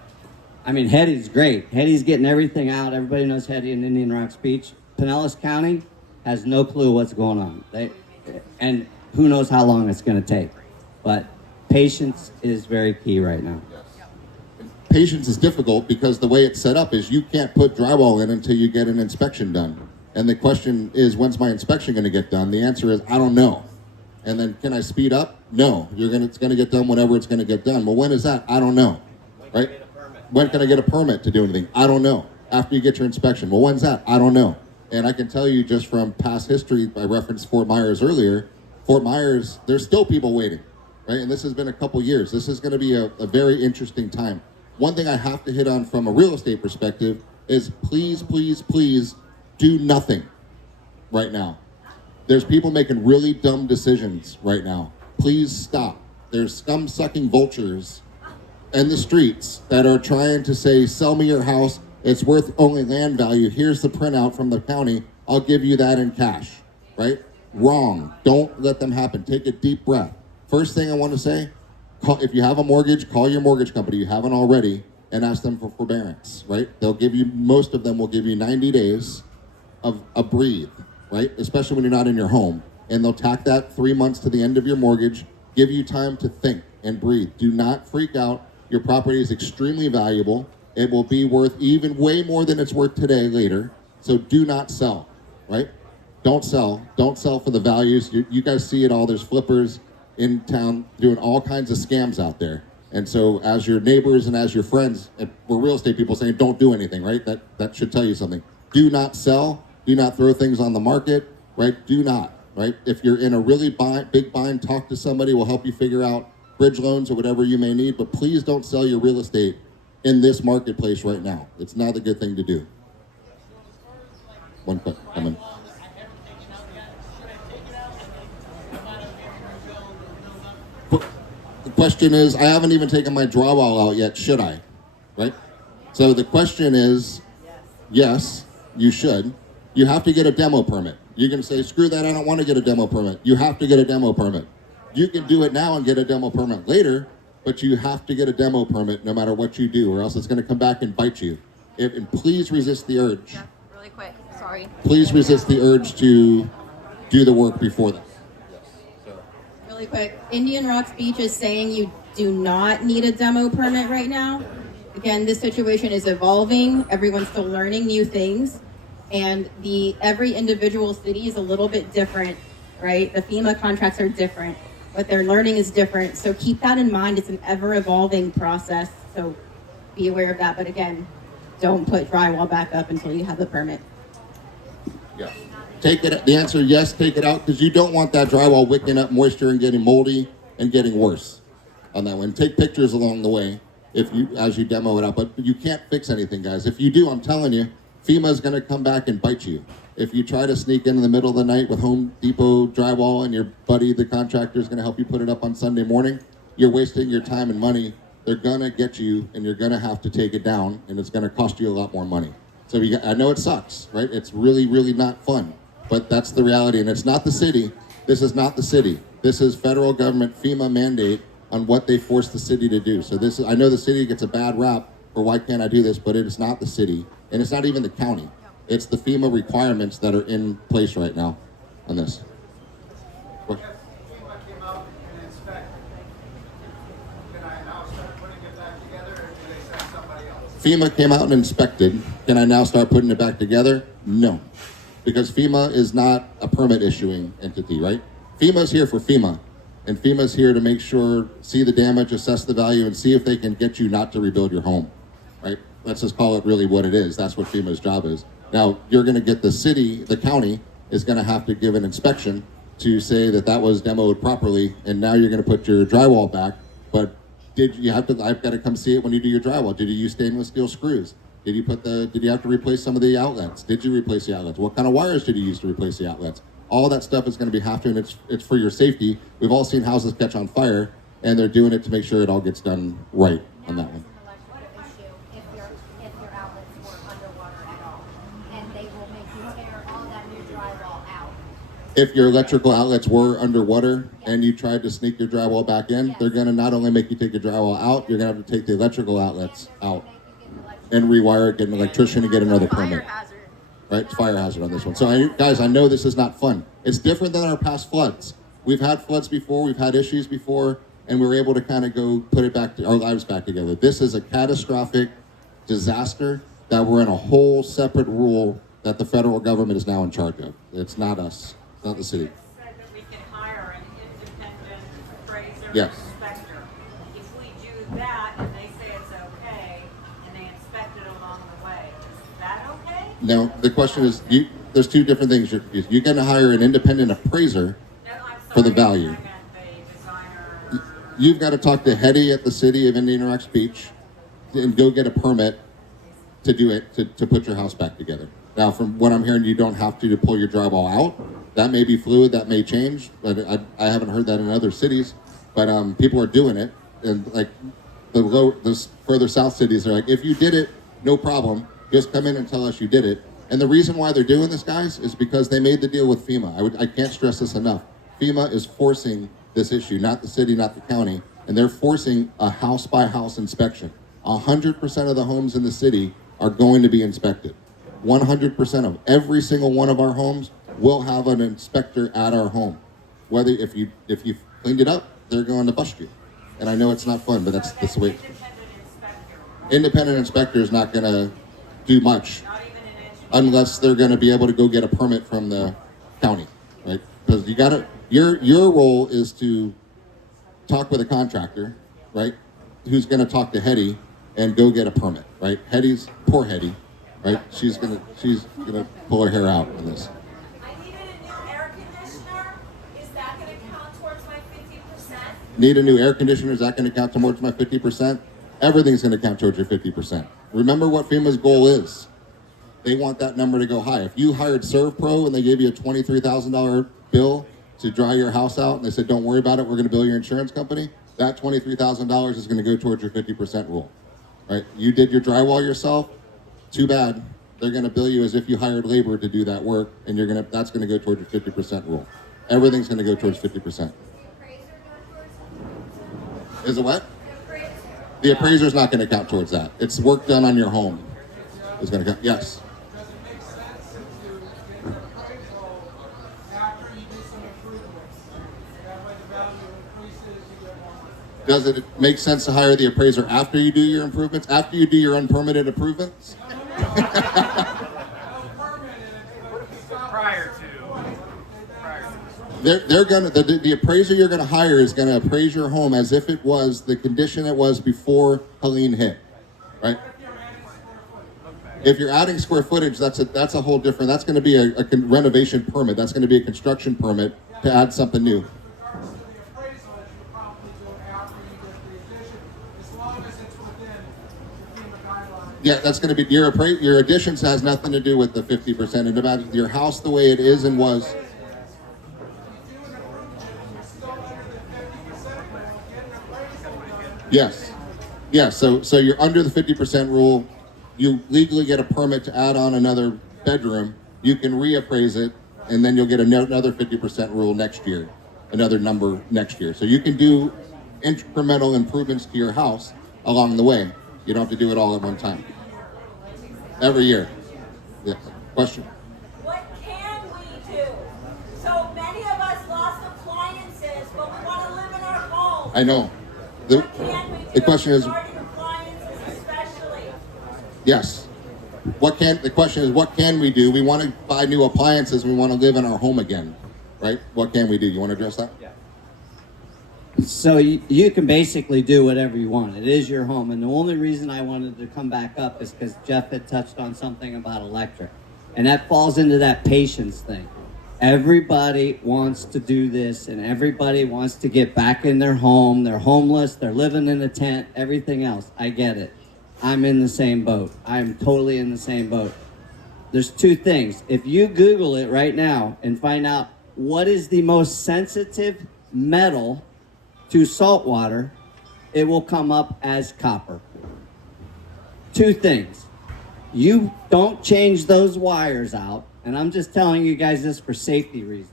I mean, Hetty's great. Hetty's getting everything out. Everybody knows Hetty in Indian Rocks Beach. Pinellas County has no clue what's going on. And who knows how long it's going to take. But patience is very key right now. Patience is difficult because the way it's set up is you can't put drywall in until you get an inspection done. And the question is, when's my inspection going to get done? The answer is, I don't know. And then, can I speed up? No. It's going to get done whenever it's going to get done. Well, when is that? I don't know. Right? When can I get a permit to do anything? I don't know. After you get your inspection. Well, when's that? I don't know. And I can tell you just from past history, I referenced Fort Myers earlier, Fort Myers, there's still people waiting, right? And this has been a couple years. This is going to be a very interesting time. One thing I have to hit on from a real estate perspective is please, please, please do nothing right now. There's people making really dumb decisions right now. Please stop. There's scum-sucking vultures in the streets that are trying to say, sell me your house. It's worth only land value. Here's the printout from the county. I'll give you that in cash, right? Wrong. Don't let them happen. Take a deep breath. First thing I want to say, if you have a mortgage, call your mortgage company. You haven't already, and ask them for forbearance. Right? They'll give you. Most of them will give you 90 days of a breathe. Right? Especially when you're not in your home, and they'll tack that 3 months to the end of your mortgage. Give you time to think and breathe. Do not freak out. Your property is extremely valuable. It will be worth even way more than it's worth today later. So do not sell, right? Don't sell. Don't sell for the values. You guys see it all. There's flippers in town doing all kinds of scams out there. And so as your neighbors and as your friends, and we're real estate people saying don't do anything, right? That should tell you something. Do not sell. Do not throw things on the market, right? Do not, right? If you're in a really big bind, talk to somebody. We'll help you figure out bridge loans or whatever you may need. But please don't sell your real estate in this marketplace right now. It's not a good thing to do. One quick comment. The question is, I haven't even taken my drywall out yet. Should I? Right? So the question is, yes, you should. You have to get a demo permit. You can say, screw that, I don't want to get a demo permit. You have to get a demo permit. You can do it now and get a demo permit later, but you have to get a demo permit no matter what you do, or else it's going to come back and bite you. And please resist the urge. Yeah, really quick. Sorry. Please resist the urge to do the work before that. Really quick, Indian Rocks Beach is saying you do not need a demo permit right now. Again, this situation is evolving. Everyone's still learning new things. And every individual city is a little bit different, right? The FEMA contracts are different. What they're learning is different. So keep that in mind. It's an ever-evolving process. So be aware of that. But again, don't put drywall back up until you have the permit. Yeah. Take it. The answer, yes, take it out, because you don't want that drywall wicking up moisture and getting moldy and getting worse on that one. Take pictures along the way as you demo it out. But you can't fix anything, guys. If you do, I'm telling you, FEMA is going to come back and bite you. If you try to sneak in the middle of the night with Home Depot drywall and your buddy, the contractor, is going to help you put it up on Sunday morning, you're wasting your time and money. They're going to get you, and you're going to have to take it down, and it's going to cost you a lot more money. So I know it sucks, right? It's really, really not fun, but that's the reality. And it's not the city. This is not the city. This is federal government FEMA mandate on what they force the city to do. So I know the city gets a bad rap for why can't I do this, but it is not the city, and it's not even the county. It's the FEMA requirements that are in place right now on this. FEMA came out and inspected. Can I now start putting it back together, or do they send somebody else? FEMA came out and inspected. Can I now start putting it back together? No. Because FEMA is not a permit issuing entity, right? FEMA's here for FEMA. And FEMA's here to make sure, see the damage, assess the value, and see if they can get you not to rebuild your home, right? Let's just call it really what it is. That's what FEMA's job is. Now, you're going to get the county is going to have to give an inspection to say that was demoed properly, and now you're going to put your drywall back. But I've got to come see it when you do your drywall. Did you use stainless steel screws? Did you have to replace some of the outlets? Did you replace the outlets? What kind of wires did you use to replace the outlets? All that stuff is going to be and it's for your safety. We've all seen houses catch on fire, and they're doing it to make sure it all gets done right on that one. If your outlets were underwater at all, and they will make you tear all that new drywall out. If your electrical outlets were underwater and you tried to sneak your drywall back in, they're going to not only make you take your drywall out, you're going to have to take the electrical outlets out and rewire it, get an electrician, and get another permit. Right? It's fire hazard on this one. So, I know this is not fun. It's different than our past floods. We've had floods before, we've had issues before, and we were able to kind of go put it back, our lives back together. This is a catastrophic disaster that we're in a whole separate rule that the federal government is now in charge of. It's not us. It's not the city. Said that we can hire an independent appraiser Yes. inspector. If we do that and they say it's okay and they inspect it along the way, is that okay? Now, the question is, there's two different things. You're going to hire an independent appraiser No, I'm sorry, for the value. I meant the designer. You've got to talk to Hetty at the city of Indian Rocks Beach and go get a permit to do it, to put your house back together. Now, from what I'm hearing, you don't have to pull your drywall out. That may be fluid, that may change, but I haven't heard that in other cities. But people are doing it, and like the further south cities are like, if you did it, no problem, just come in and tell us you did it. And the reason why they're doing this, guys, is because they made the deal with FEMA. I can't stress this enough. FEMA is forcing this issue, not the city, not the county. and they're forcing a house by house inspection. 100% of the homes in the city are going to be inspected. 100% of every single one of our homes will have an inspector at our home. Whether if you cleaned it up, they're going to bust you. And I know it's not fun, but that's the way. Independent inspector is not going to do much unless they're going to be able to go get a permit from the county, right? Because you got to, your role is to talk with a contractor, right? Who's going to talk to Hetty and go get a permit, right? Poor Hetty, right? She's gonna pull her hair out on this. I needed a new air conditioner. Is that gonna count towards my 50%? Need a new air conditioner, is that going to count towards my 50%? Everything's going to count towards your 50%. Remember what FEMA's goal is. They want that number to go high. If you hired ServPro and they gave you a $23,000 bill to dry your house out and they said, don't worry about it, we're going to bill your insurance company, that $23,000 is going to go towards your 50% rule. Right? You did your drywall yourself, too bad. They're going to bill you as if you hired labor to do that work, and that's going to go towards your 50% rule. Everything's going to go towards 50%. Is it what? The appraiser's not going to count towards that. It's work done on your home is going to count. Yes. Does it make sense to get an appraisal after you do some improvements? That way the value increases, you get more money. Does it make sense to hire the appraiser after you do your improvements? After you do your unpermitted improvements? Prior to. They're gonna the appraiser you're gonna hire is gonna appraise your home as if it was the condition it was before Helene hit, right? If you're adding square footage, that's a whole different. That's going to be a renovation permit. That's going to be a construction permit to add something new. Regardless of the appraisal, you probably do it after you get the addition, as long as it's within the FEMA guidelines. Yeah, that's going to be your additions has nothing to do with the 50%. And about your house the way it is and was. Yes. Yeah, so you're under the 50% rule. You legally get a permit to add on another bedroom. You can reappraise it, and then you'll get another 50% rule next year, another number next year. So you can do incremental improvements to your house along the way. You don't have to do it all at one time. Every year. Yes. Question? What can we do? So many of us lost appliances, but we want to live in our homes. I know. What can we do? The question is, regarding appliances especially? yes. The question is, what can we do? We want to buy new appliances. We want to live in our home again, right? What can we do? You want to address that? Yeah. So you can basically do whatever you want. It is your home. And the only reason I wanted to come back up is because Jeff had touched on something about electric. And that falls into that patience thing. Everybody wants to do this, and everybody wants to get back in their home. They're homeless. They're living in a tent, everything else. I get it. I'm in the same boat. I'm totally in the same boat. There's two things. If you Google it right now and find out what is the most sensitive metal to salt water, it will come up as copper. Two things. You don't change those wires out, and I'm just telling you guys this for safety reasons.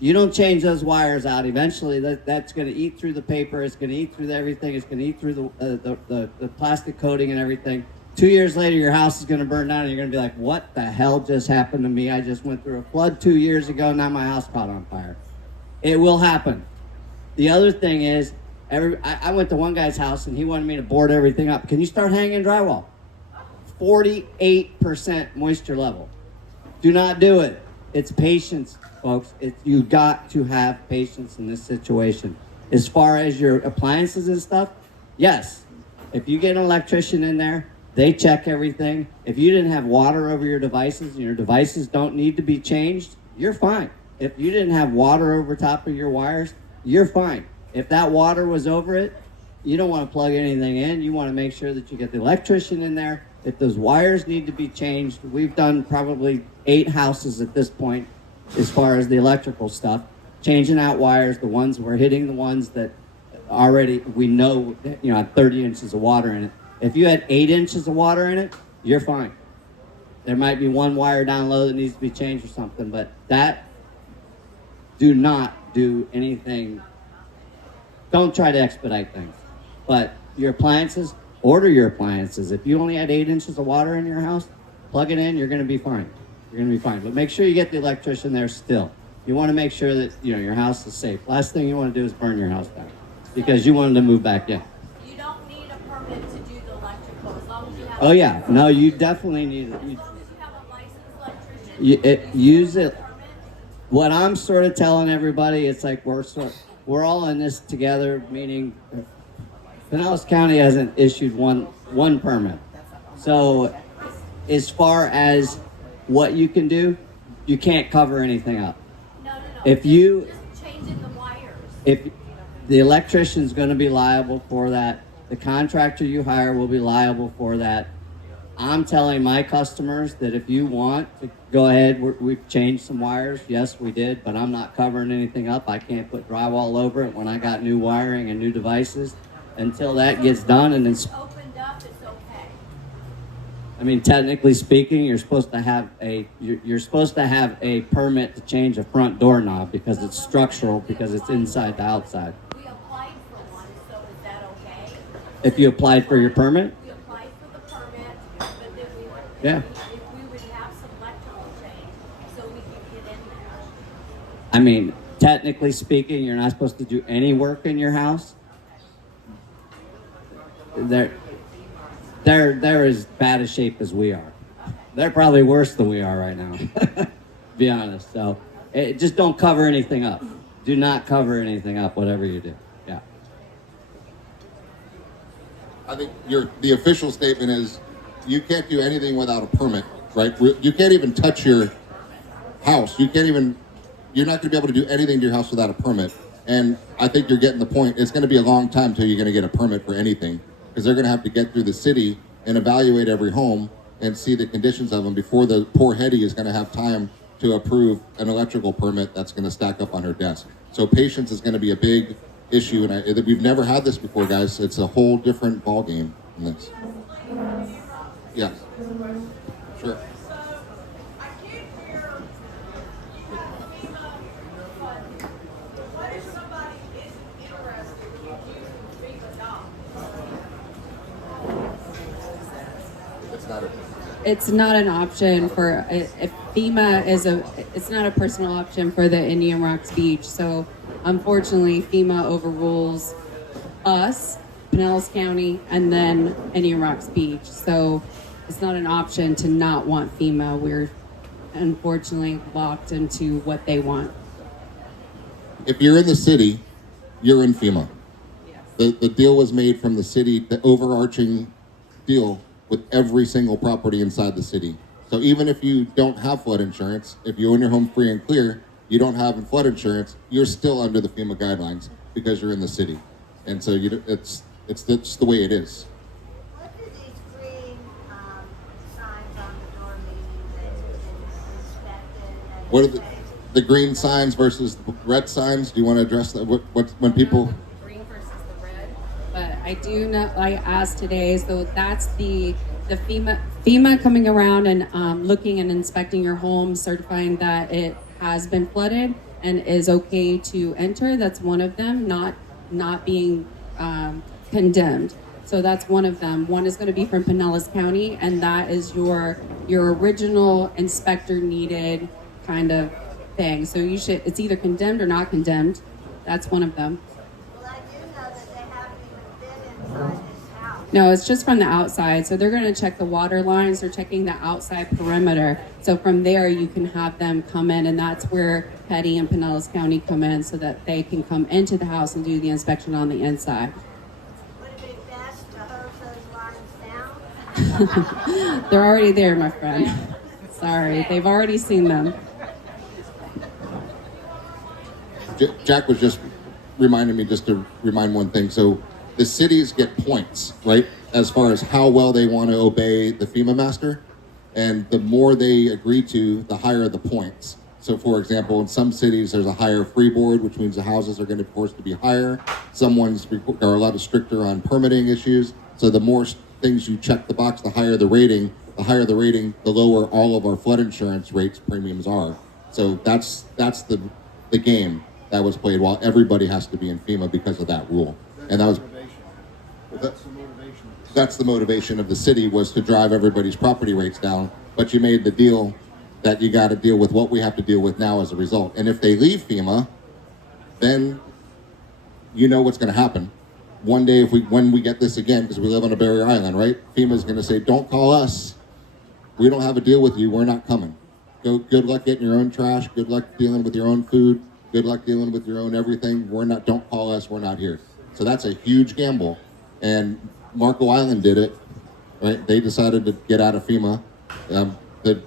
You don't change those wires out. Eventually, that's going to eat through the paper. It's going to eat through everything. It's going to eat through the plastic coating and everything. 2 years later, your house is going to burn down, and you're going to be like, what the hell just happened to me? I just went through a flood 2 years ago. Now my house caught on fire. It will happen. The other thing is, I went to one guy's house, and he wanted me to board everything up. Can you start hanging drywall? 48% moisture level. Do not do it. It's patience, folks. You got to have patience in this situation. As far as your appliances and stuff, yes. If you get an electrician in there, they check everything. If you didn't have water over your devices and your devices don't need to be changed, you're fine. If you didn't have water over top of your wires, you're fine. If that water was over it, you don't want to plug anything in. You want to make sure that you get the electrician in there. If those wires need to be changed, we've done probably 8 houses at this point as far as the electrical stuff. Changing out wires, the ones we're hitting, the ones that already we know, have 30 inches of water in it. If you had 8 inches of water in it, you're fine. There might be one wire down low that needs to be changed or something, but do not do anything don't try to expedite things. But your appliances, order your appliances. If you only had 8 inches of water in your house, plug it in, you're going to be fine. You're going to be fine. But make sure you get the electrician there still. You want to make sure that, you know, your house is safe. Last thing you want to do is burn your house down because you wanted to move back in. You don't need a permit to do the electrical as long as you have. Oh yeah, no, you definitely need it. As long as you have a licensed electrician. Use it. What I'm sort of telling everybody, it's like we're all in this together. Meaning, Pinellas County hasn't issued one permit. So, as far as what you can do, you can't cover anything up. No. If you, Just changing the wires. if the electrician's going to be liable for that, the contractor you hire will be liable for that. I'm telling my customers that if you want to go ahead, we've changed some wires. Yes, we did, but I'm not covering anything up. I can't put drywall over it when I got new wiring and new devices until that gets done. And then, Opened up, it's okay. I mean, technically speaking, you're supposed to have a permit to change a front doorknob because it's structural, because it's inside to outside. We applied for one, so is that okay? If you applied for your permit, We applied for the permit, but then yeah. if we would have some electrical change, so we could get in there. I mean, technically speaking, you're not supposed to do any work in your house. They're as bad a shape as we are. They're probably worse than we are right now, to be honest. So just don't cover anything up. Do not cover anything up, whatever you do. Yeah. I think the official statement is you can't do anything without a permit, right? You can't even touch your house. You're not going to be able to do anything to your house without a permit. And I think you're getting the point. It's going to be a long time till you're going to get a permit for anything, because they're going to have to get through the city and evaluate every home and see the conditions of them before the poor Hetty is going to have time to approve an electrical permit that's going to stack up on her desk. So patience is going to be a big issue, and we've never had this before, guys. It's a whole different ballgame in this. Yes. Sure. It's not an option for if FEMA it's not a personal option for the Indian Rocks Beach. So unfortunately, FEMA overrules us, Pinellas County, and then Indian Rocks Beach. So it's not an option to not want FEMA. We're unfortunately locked into what they want. If you're in the city, you're in FEMA. Yes. The deal was made from the city, the overarching deal with every single property inside the city. So even if you don't have flood insurance, if you own your home free and clear, you don't have flood insurance, you're still under the FEMA guidelines because you're in the city. And so it's the way it is. What do these green signs on the door mean that it's been inspected? What are the green signs versus the red signs? Do you want to address that? When people... Green versus the red. But I do know, I asked today, so that's the FEMA coming around and looking and inspecting your home, certifying that it has been flooded and is okay to enter. That's one of them, not being condemned. So that's one of them. One is going to be from Pinellas County, and that is your original inspector needed kind of thing. So it's either condemned or not condemned. That's one of them. Well, I do know that they haven't even been inside this house. No, it's just from the outside. So they're going to check the water lines. They're checking the outside perimeter. So from there, you can have them come in, and that's where Petty and Pinellas County come in so that they can come into the house and do the inspection on the inside. Would it be best to hose those lines down? They're already there, my friend. Sorry, they've already seen them. Jack was just reminding me just to remind one thing. So the cities get points, right, as far as how well they want to obey the FEMA master. And the more they agree to, the higher the points. So, for example, in some cities, there's a higher freeboard, which means the houses are going to be forced to be higher. Some ones are a lot stricter on permitting issues. So the more things you check the box, the higher the rating. The higher the rating, the lower all of our flood insurance rates premiums are. So that's the game. that was played while everybody has to be in FEMA because of that rule. And that was That's the motivation. that's the motivation of the city, was to drive everybody's property rates down. But you made the deal that you got to deal with what we have to deal with now as a result. And if they leave FEMA, then you know what's going to happen. One day, when we get this again, because we live on a barrier island, right? FEMA's going to say, "Don't call us. We don't have a deal with you. We're not coming. Good luck getting your own trash. Good luck dealing with your own food. Good luck dealing with your own everything. Don't call us. We're not here." So that's a huge gamble. And Marco Island did it, right? They decided to get out of FEMA. The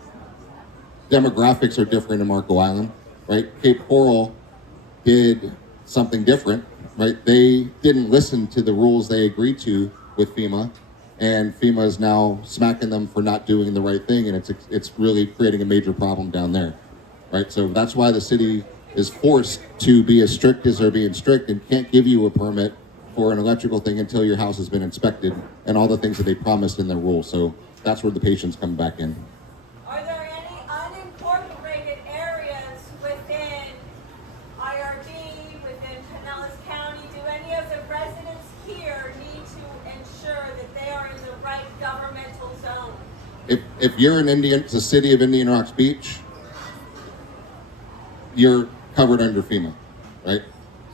demographics are different in Marco Island, right? Cape Coral did something different, right? They didn't listen to the rules they agreed to with FEMA, and FEMA is now smacking them for not doing the right thing, and it's really creating a major problem down there, right? So that's why the city is forced to be as strict as they're being strict, and can't give you a permit for an electrical thing until your house has been inspected and all the things that they promised in their rules. So that's where the patience come back in. Are there any unincorporated areas within IRD, within Pinellas County? Do any of the residents here need to ensure that they are in the right governmental zone? If you're in the city of Indian Rocks Beach, you're covered under FEMA, right?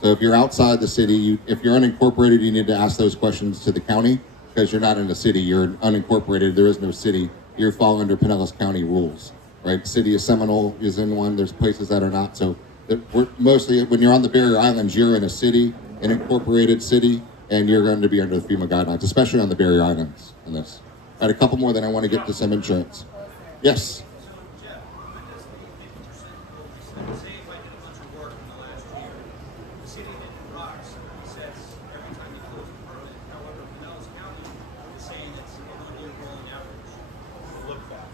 So if you're outside the city, if you're unincorporated, you need to ask those questions to the county, because you're not in the city. You're unincorporated. There is no city. You fall under Pinellas County rules, right? City of Seminole is in one. There's places that are not. So we're mostly, when you're on the barrier islands, you're in a city, an incorporated city, and you're going to be under the FEMA guidelines, especially on the barrier islands in this. All right, a couple more, then I want to get to some insurance. Yes. Say if I did a bunch of work in the last year, the city of Indian Rocks resets every time you close a permit. However, Pinellas County is saying it's a year rolling average. Look back.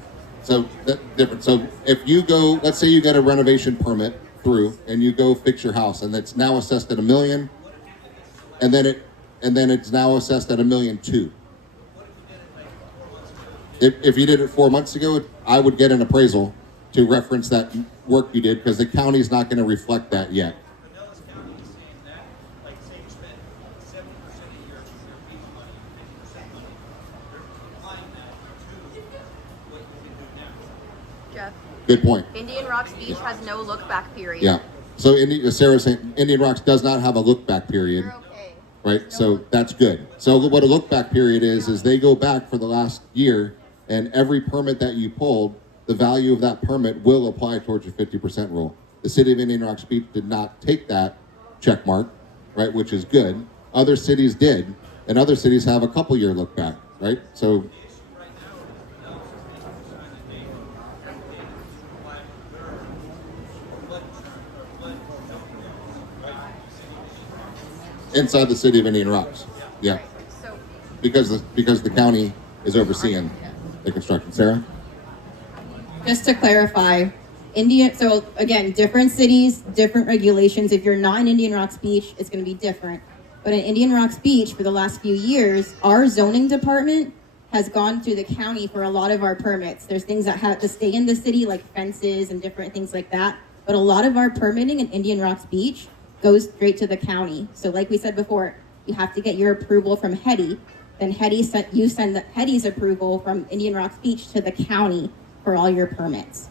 So that's different. So if you go, let's say you get a renovation permit through, and you go fix your house, and it's now assessed at $1 million, and then it's now assessed at $1.2 million. If you did it 4 months ago, I would get an appraisal to reference that work you did, because the county's not going to reflect that yet. Pinellas County is saying that, like, say you spend 70% of your beach money, 50% money, they're applying that to what you can do now. Jeff, Good point. Indian Rocks Beach has no look back period. Yeah. So Sarah's saying Indian Rocks does not have a look back period. You're okay. Right, so that's good. So what a look back period is they go back for the last year, and every permit that you pulled, the value of that permit will apply towards your 50% rule. The city of Indian Rocks Beach did not take that check mark, right, which is good. Other cities did, and other cities have a couple year look back, right? So inside the city of Indian Rocks, yeah, So, because the county is overseeing the construction. Sarah? Just to clarify, so again, different cities, different regulations. If you're not in Indian Rocks Beach, it's going to be different. But in Indian Rocks Beach, for the last few years, our zoning department has gone through the county for a lot of our permits. There's things that have to stay in the city, like fences and different things like that. But a lot of our permitting in Indian Rocks Beach goes straight to the county. So like we said before, you have to get your approval from Hetty. Then you send Hetty's approval from Indian Rocks Beach to the county for all your permits.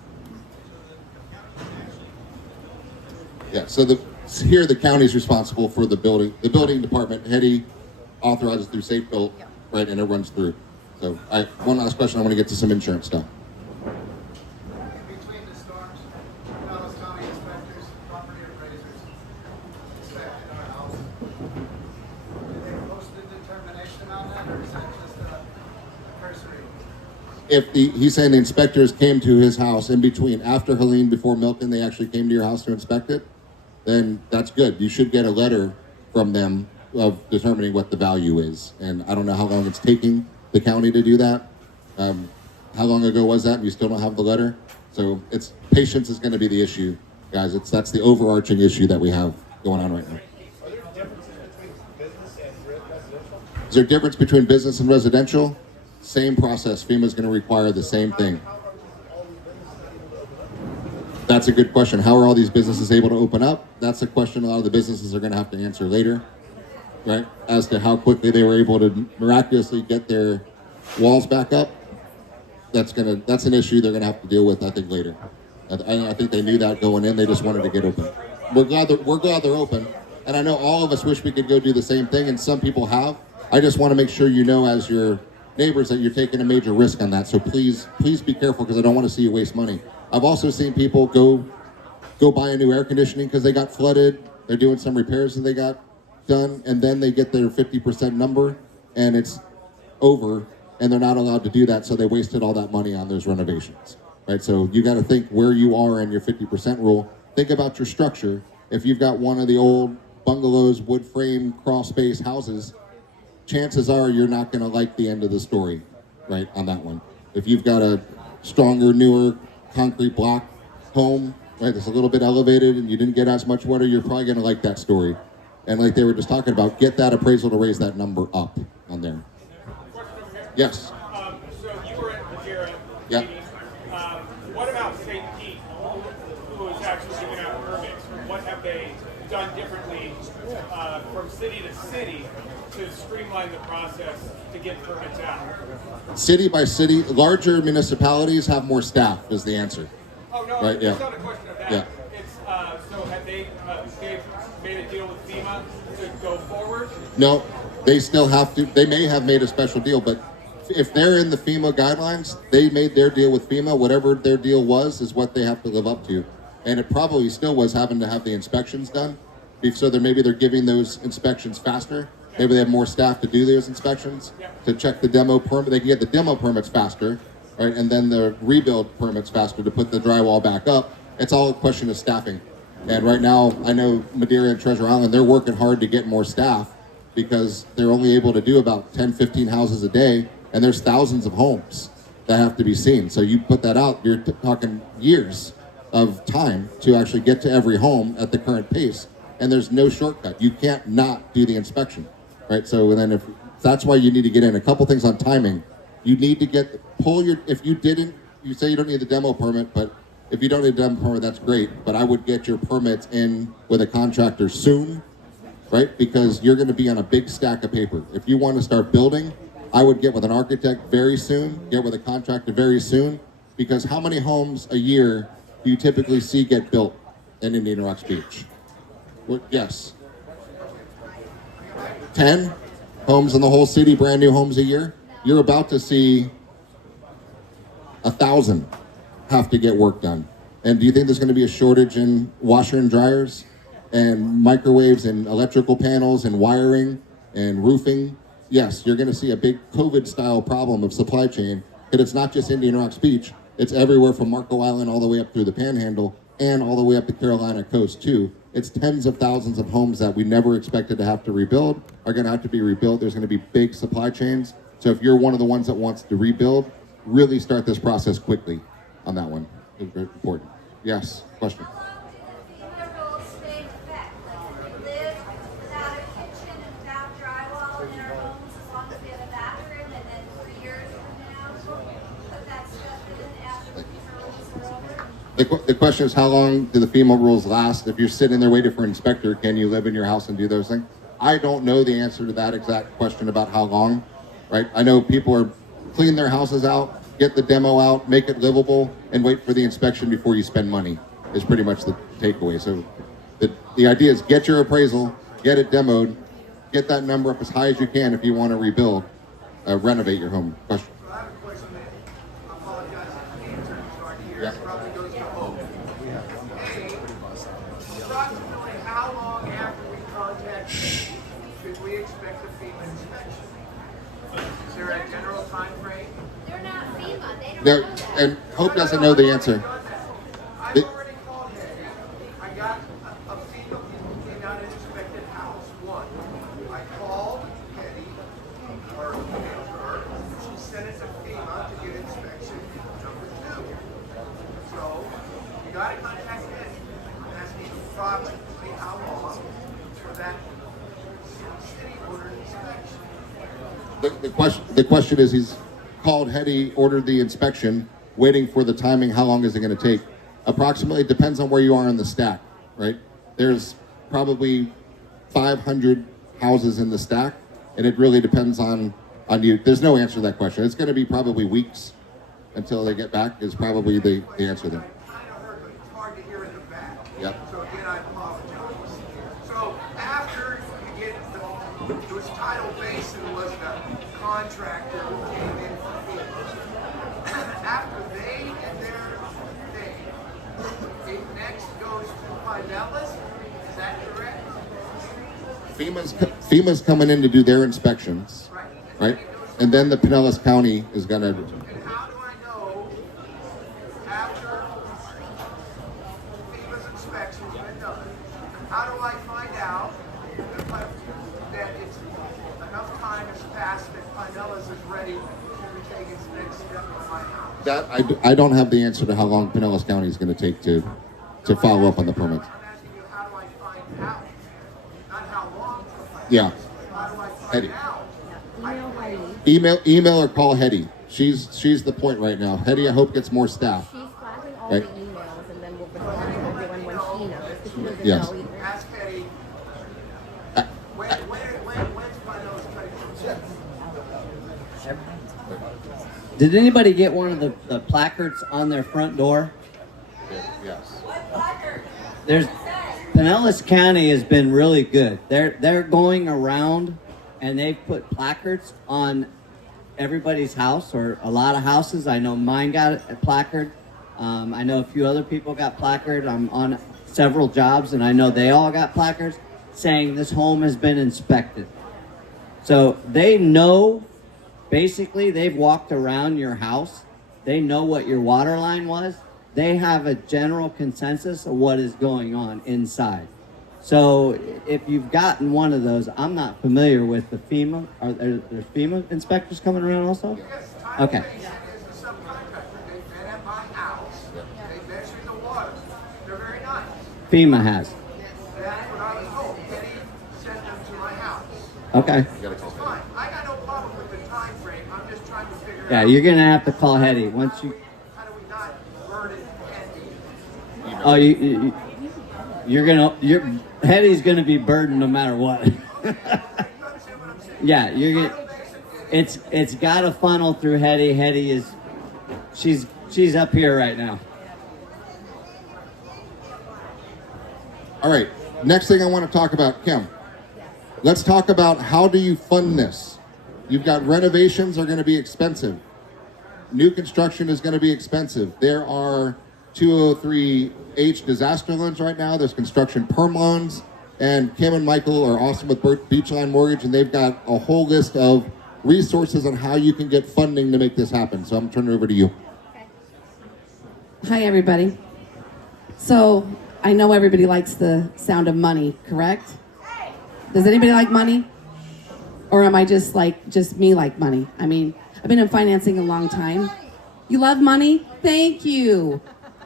Yeah, so here the county's responsible for the building. The building department, Hetty, authorizes through Safe Built, right, and it runs through. So one last question, I want to get to some insurance stuff. In between the storms, Pinellas County inspectors, property appraisers, inspected our house. Did they post a determination on that, or is that just a cursory? He's saying the inspectors came to his house in between, after Helene, before Milton, they actually came to your house to inspect it, then that's good. You should get a letter from them of determining what the value is. And I don't know how long it's taking the county to do that. How long ago was that? You still don't have the letter? So patience is going to be the issue, guys. That's the overarching issue that we have going on right now. Are there differences between business and residential? Is there a difference between business and residential? Same process. FEMA's going to require the same thing. That's a good question. How are all these businesses able to open up? That's a question a lot of the businesses are going to have to answer later, right? As to how quickly they were able to miraculously get their walls back up. That's an issue they're gonna have to deal with, I think, later. I think they knew that going in. They just wanted to get open. We're glad they're open, and I know all of us wish we could go do the same thing, and some people have. I just want to make sure you know, as your neighbors, that you're taking a major risk on that. So please be careful, because I don't want to see you waste money. I've also seen people go buy a new air conditioning because they got flooded. They're doing some repairs that they got done, and then they get their 50% number, and it's over. And they're not allowed to do that, so they wasted all that money on those renovations, right? So you got to think where you are in your 50% rule. Think about your structure. If you've got one of the old bungalows, wood frame, crawl space houses, chances are you're not going to like the end of the story, right, on that one. If you've got a stronger, newer concrete block home, right, that's a little bit elevated and you didn't get as much water, you're probably going to like that story. And like they were just talking about, get that appraisal to raise that number up on there. Yes. So you were at Madeira. Yeah. What about St. Pete, who is actually giving out permits? What have they done differently from city to city to streamline the process to get permits out? City by city, larger municipalities have more staff is the answer. Oh no, right? It's Yeah. not a question of that. Yeah. It's so have they've made a deal with FEMA to go forward? No, they still have to. They may have made a special deal, but if they're in the FEMA guidelines, they made their deal with FEMA. Whatever their deal was is what they have to live up to. And it probably still was having to have the inspections done. So maybe they're giving those inspections faster. Maybe they have more staff to do those inspections, to check the demo permit. They can get the demo permits faster, right? And then the rebuild permits faster to put the drywall back up. It's all a question of staffing. And right now, I know Madeira and Treasure Island, they're working hard to get more staff because they're only able to do about 10, 15 houses a day. And there's thousands of homes that have to be seen. So you put that out, you're talking years of time to actually get to every home at the current pace. And there's no shortcut. You can't not do the inspection, right? So then if that's why you need to get in. A couple things on timing. You need to if you say you don't need the demo permit, but if you don't need a demo permit, that's great. But I would get your permits in with a contractor soon, right? Because you're gonna be on a big stack of paper. If you want to start building, I would get with an architect very soon, get with a contractor very soon, because how many homes a year do you typically see get built in Indian Rocks Beach? Yes. 10 homes in the whole city, brand new homes a year. You're about to see 1,000 have to get work done. And do you think there's going to be a shortage in washer and dryers and microwaves and electrical panels and wiring and roofing? Yes, you're going to see a big COVID-style problem of supply chain. And it's not just Indian Rocks Beach. It's everywhere from Marco Island all the way up through the Panhandle and all the way up the Carolina coast, too. It's tens of thousands of homes that we never expected to have to rebuild are going to have to be rebuilt. There's going to be big supply chains. So if you're one of the ones that wants to rebuild, really start this process quickly on that one. It's very important. Yes, question. The question is, how long do the FEMA rules last? If you're sitting there waiting for an inspector, can you live in your house and do those things? I don't know the answer to that exact question about how long, right? I know people are clean their houses out, get the demo out, make it livable, and wait for the inspection before you spend money is pretty much the takeaway. So the idea is get your appraisal, get it demoed, get that number up as high as you can if you want to rebuild, renovate your home. Question? So I have a question that I apologize if the answer is hard to hear. Yeah. It probably goes to both. Approximately how long after we contact you should we expect a FEMA inspection? Is there a general time frame? They're not FEMA, they don't There, know that. and Hope doesn't know the answer. I've already called Hetty. I got a FEMA people came out and inspected house one. I called Hetty, or emailed her. She sent it to FEMA to get inspection number 2. So you gotta contact Hetty and ask me approximately how long for that city ordered inspection. The question is, he's called Hetty, ordered the inspection, waiting for the timing. How long is it going to take? approximately, depends on where you are in the stack, right? There's probably 500 houses in the stack, and it really depends on you. There's no answer to that question. It's going to be probably weeks until they get back is probably the answer there. Kind of heard, but it's hard to hear in the back. Yep. So again, I apologize. So after you get it was Tidal Basin was the contractor who came in for FEMA. After they did their thing, it next goes to Pinellas. Is that correct? FEMA's coming in to do their inspections, Right. right? And then the Pinellas County is going to. And how do I know after FEMA's inspection's been done? How do I find out that it's enough time has passed that Pinellas is ready to take its next step on my house? That I don't have the answer to how long Pinellas County is going to take to follow up on the permits. I'm asking you, how do I find out? Not how long to find Yeah. out. How do I find Hetty. out? Email or call Hetty. She's the point right now. Hetty, I hope gets more staff. She's flagging all Right. the emails and then we'll respond to everyone when she knows, because she doesn't Yes. know either. Ask Hetty. When's Pinellas cutting? Did anybody get one of the placards on their front door? Yes. There's Pinellas County has been really good. They're going around and they've put placards on everybody's house or a lot of houses. I know mine got a placard. I know a few other people got placard. I'm on several jobs and I know they all got placards saying this home has been inspected. So they know, basically they've walked around your house. They know what your water line was. They have a general consensus of what is going on inside. So if you've gotten one of those, I'm not familiar with the FEMA. There's FEMA inspectors coming around also? Yes, Tidal Okay. Basin is the subcontractor. They've been at my house. They measured the water. They're very nice. FEMA has. That's what I was told. Hetty sent them to my house. Okay. It's fine. I got no problem with the time frame. I'm just trying to figure Yeah, out you're gonna have to call Hetty once you. how do we not burden Hetty. Oh, you're Hetty's gonna be burdened no matter what. You understand what I'm saying? Yeah, you're gonna. Tidal Basin did it. It's got to funnel through Hetty. Hetty is, she's up here right now. All right. Next thing I want to talk about, Kim. Let's talk about how do you fund this? You've got renovations are going to be expensive. New construction is going to be expensive. There are 203H disaster loans right now. There's construction perm loans. And Kim and Michael are awesome with Beachline Mortgage, and they've got a whole list of resources on how you can get funding to make this happen. So I'm turning it over to you. Hi, everybody. So I know everybody likes the sound of money, correct? Does anybody like money? Or am I just me like money? I mean, I've been in financing a long time. You love money? Thank you.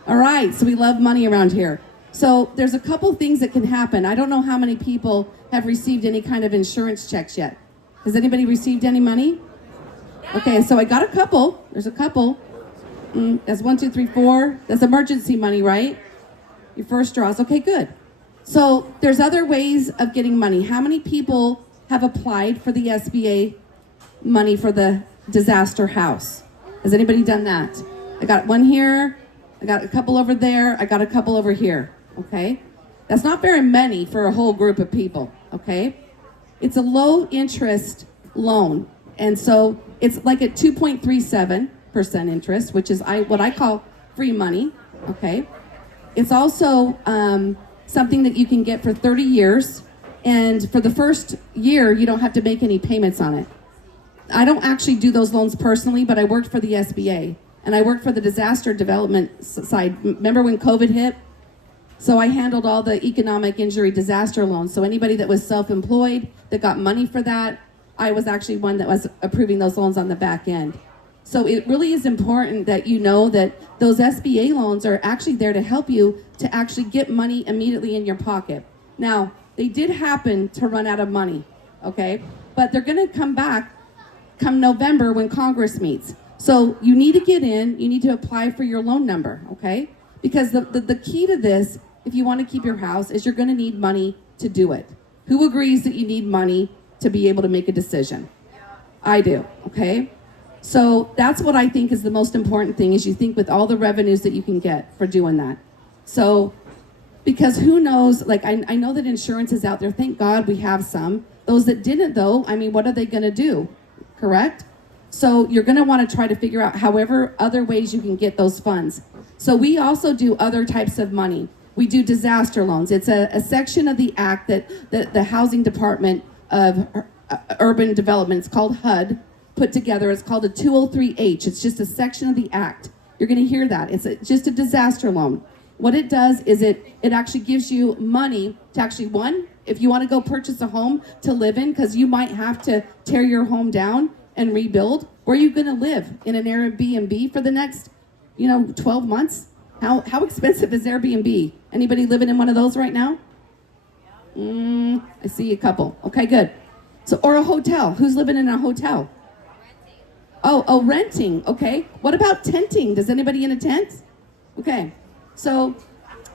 All right, so we love money around here. So there's a couple things that can happen. I don't know how many people have received any kind of insurance checks yet. Has anybody received any money? Okay, so I got a couple. There's a couple. That's 1, 2, 3, 4. That's emergency money, right? Your first draws. Okay, good. So there's other ways of getting money. How many people have applied for the SBA money for the disaster house? Has anybody done that? I got one here. I got a couple over there. I got a couple over here. Okay? That's not very many for a whole group of people. Okay? It's a low interest loan. And so it's like at 2.37% interest, which is what I call free money. Okay? It's also something that you can get for 30 years. And for the first year, you don't have to make any payments on it. I don't actually do those loans personally, but I worked for the SBA. And I worked for the disaster development side. Remember when COVID hit? So I handled all the economic injury disaster loans. So anybody that was self-employed that got money for that, I was actually one that was approving those loans on the back end. So it really is important that you know that those SBA loans are actually there to help you to actually get money immediately in your pocket. Now, they did happen to run out of money, okay? But they're gonna come back come November when Congress meets. So you need to get in, you need to apply for your loan number, okay? Because the key to this, if you want to keep your house, is you're going to need money to do it. Who agrees that you need money to be able to make a decision? I do, okay? So that's what I think is the most important thing, is you think with all the revenues that you can get for doing that. So, because who knows, like I know that insurance is out there. Thank God we have some. Those that didn't though, I mean, what are they gonna do, correct? So you're gonna wanna try to figure out however other ways you can get those funds. So we also do other types of money. We do disaster loans. It's a section of the act that the Housing Department of Urban Development, it's called HUD, put together. It's called a 203H. It's just a section of the act. You're going to hear that. It's just a disaster loan. What it does is it actually gives you money to actually, one, if you want to go purchase a home to live in, because you might have to tear your home down and rebuild, where are you going to live? In an Airbnb for the next, 12 months? How expensive is Airbnb? Anybody living in one of those right now? I see a couple. Okay, good. So, or a hotel. Who's living in a hotel? Oh, renting. Okay. What about tenting? Does anybody in a tent? Okay. So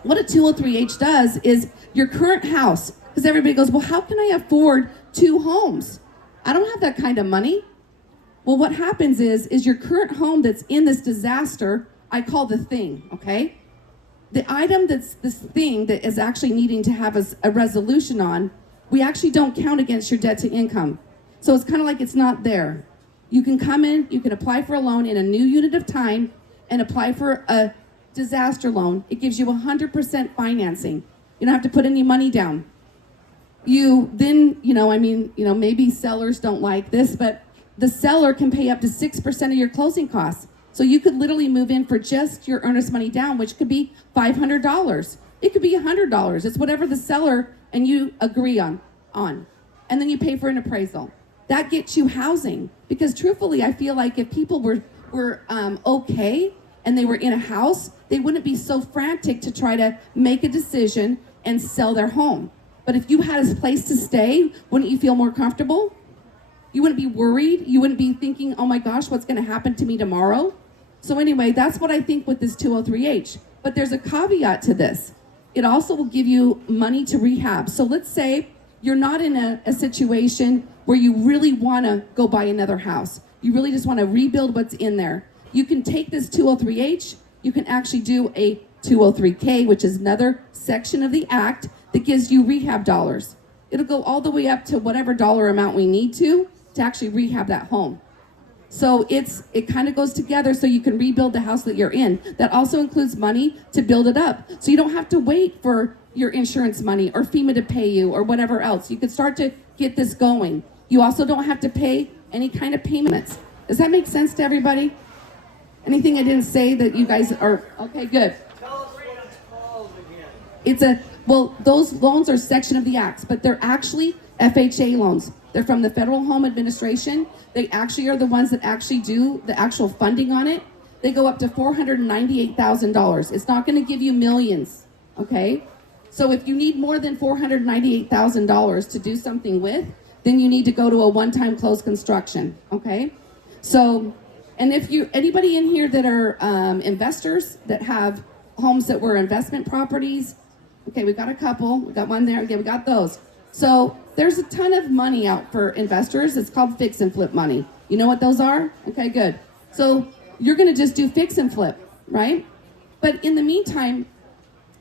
what a 203H does is your current house, because everybody goes, well, how can I afford 2 homes? I don't have that kind of money. Well, what happens is your current home that's in this disaster, I call the thing, okay? The item that's this thing that is actually needing to have a resolution on, we actually don't count against your debt to income. So it's kind of like it's not there. You can come in, you can apply for a loan in a new unit of time and apply for a disaster loan. It gives you 100% financing. You don't have to put any money down. You then, maybe sellers don't like this, but the seller can pay up to 6% of your closing costs. So you could literally move in for just your earnest money down, which could be $500. It could be $100. It's whatever the seller and you agree on. And then you pay for an appraisal. That gets you housing. Because truthfully, I feel like if people were okay and they were in a house, they wouldn't be so frantic to try to make a decision and sell their home. But if you had a place to stay, wouldn't you feel more comfortable? You wouldn't be worried. You wouldn't be thinking, oh my gosh, what's going to happen to me tomorrow? So anyway, that's what I think with this 203H. But there's a caveat to this. It also will give you money to rehab. So let's say you're not in a situation where you really want to go buy another house. You really just want to rebuild what's in there. You can take this 203H. You can actually do a 203K, which is another section of the act that gives you rehab dollars. It'll go all the way up to whatever dollar amount we need to actually rehab that home. So it kind of goes together so you can rebuild the house that you're in. That also includes money to build it up. So you don't have to wait for your insurance money or FEMA to pay you or whatever else. You could start to get this going. You also don't have to pay any kind of payments. Does that make sense to everybody? Anything I didn't say that you guys are, okay, good. Those loans are section of the acts, but they're actually FHA loans. They're from the Federal Home Administration. They actually are the ones that actually do the actual funding on it. They go up to $498,000. It's not going to give you millions, okay? So if you need more than $498,000 to do something with, then you need to go to a one-time close construction, okay? So, and if anybody in here that are investors that have homes that were investment properties, okay, we've got a couple. We got one there. Okay, we got those. So there's a ton of money out for investors. It's called fix and flip money. You know what those are? Okay, good. So you're going to just do fix and flip, right? But in the meantime,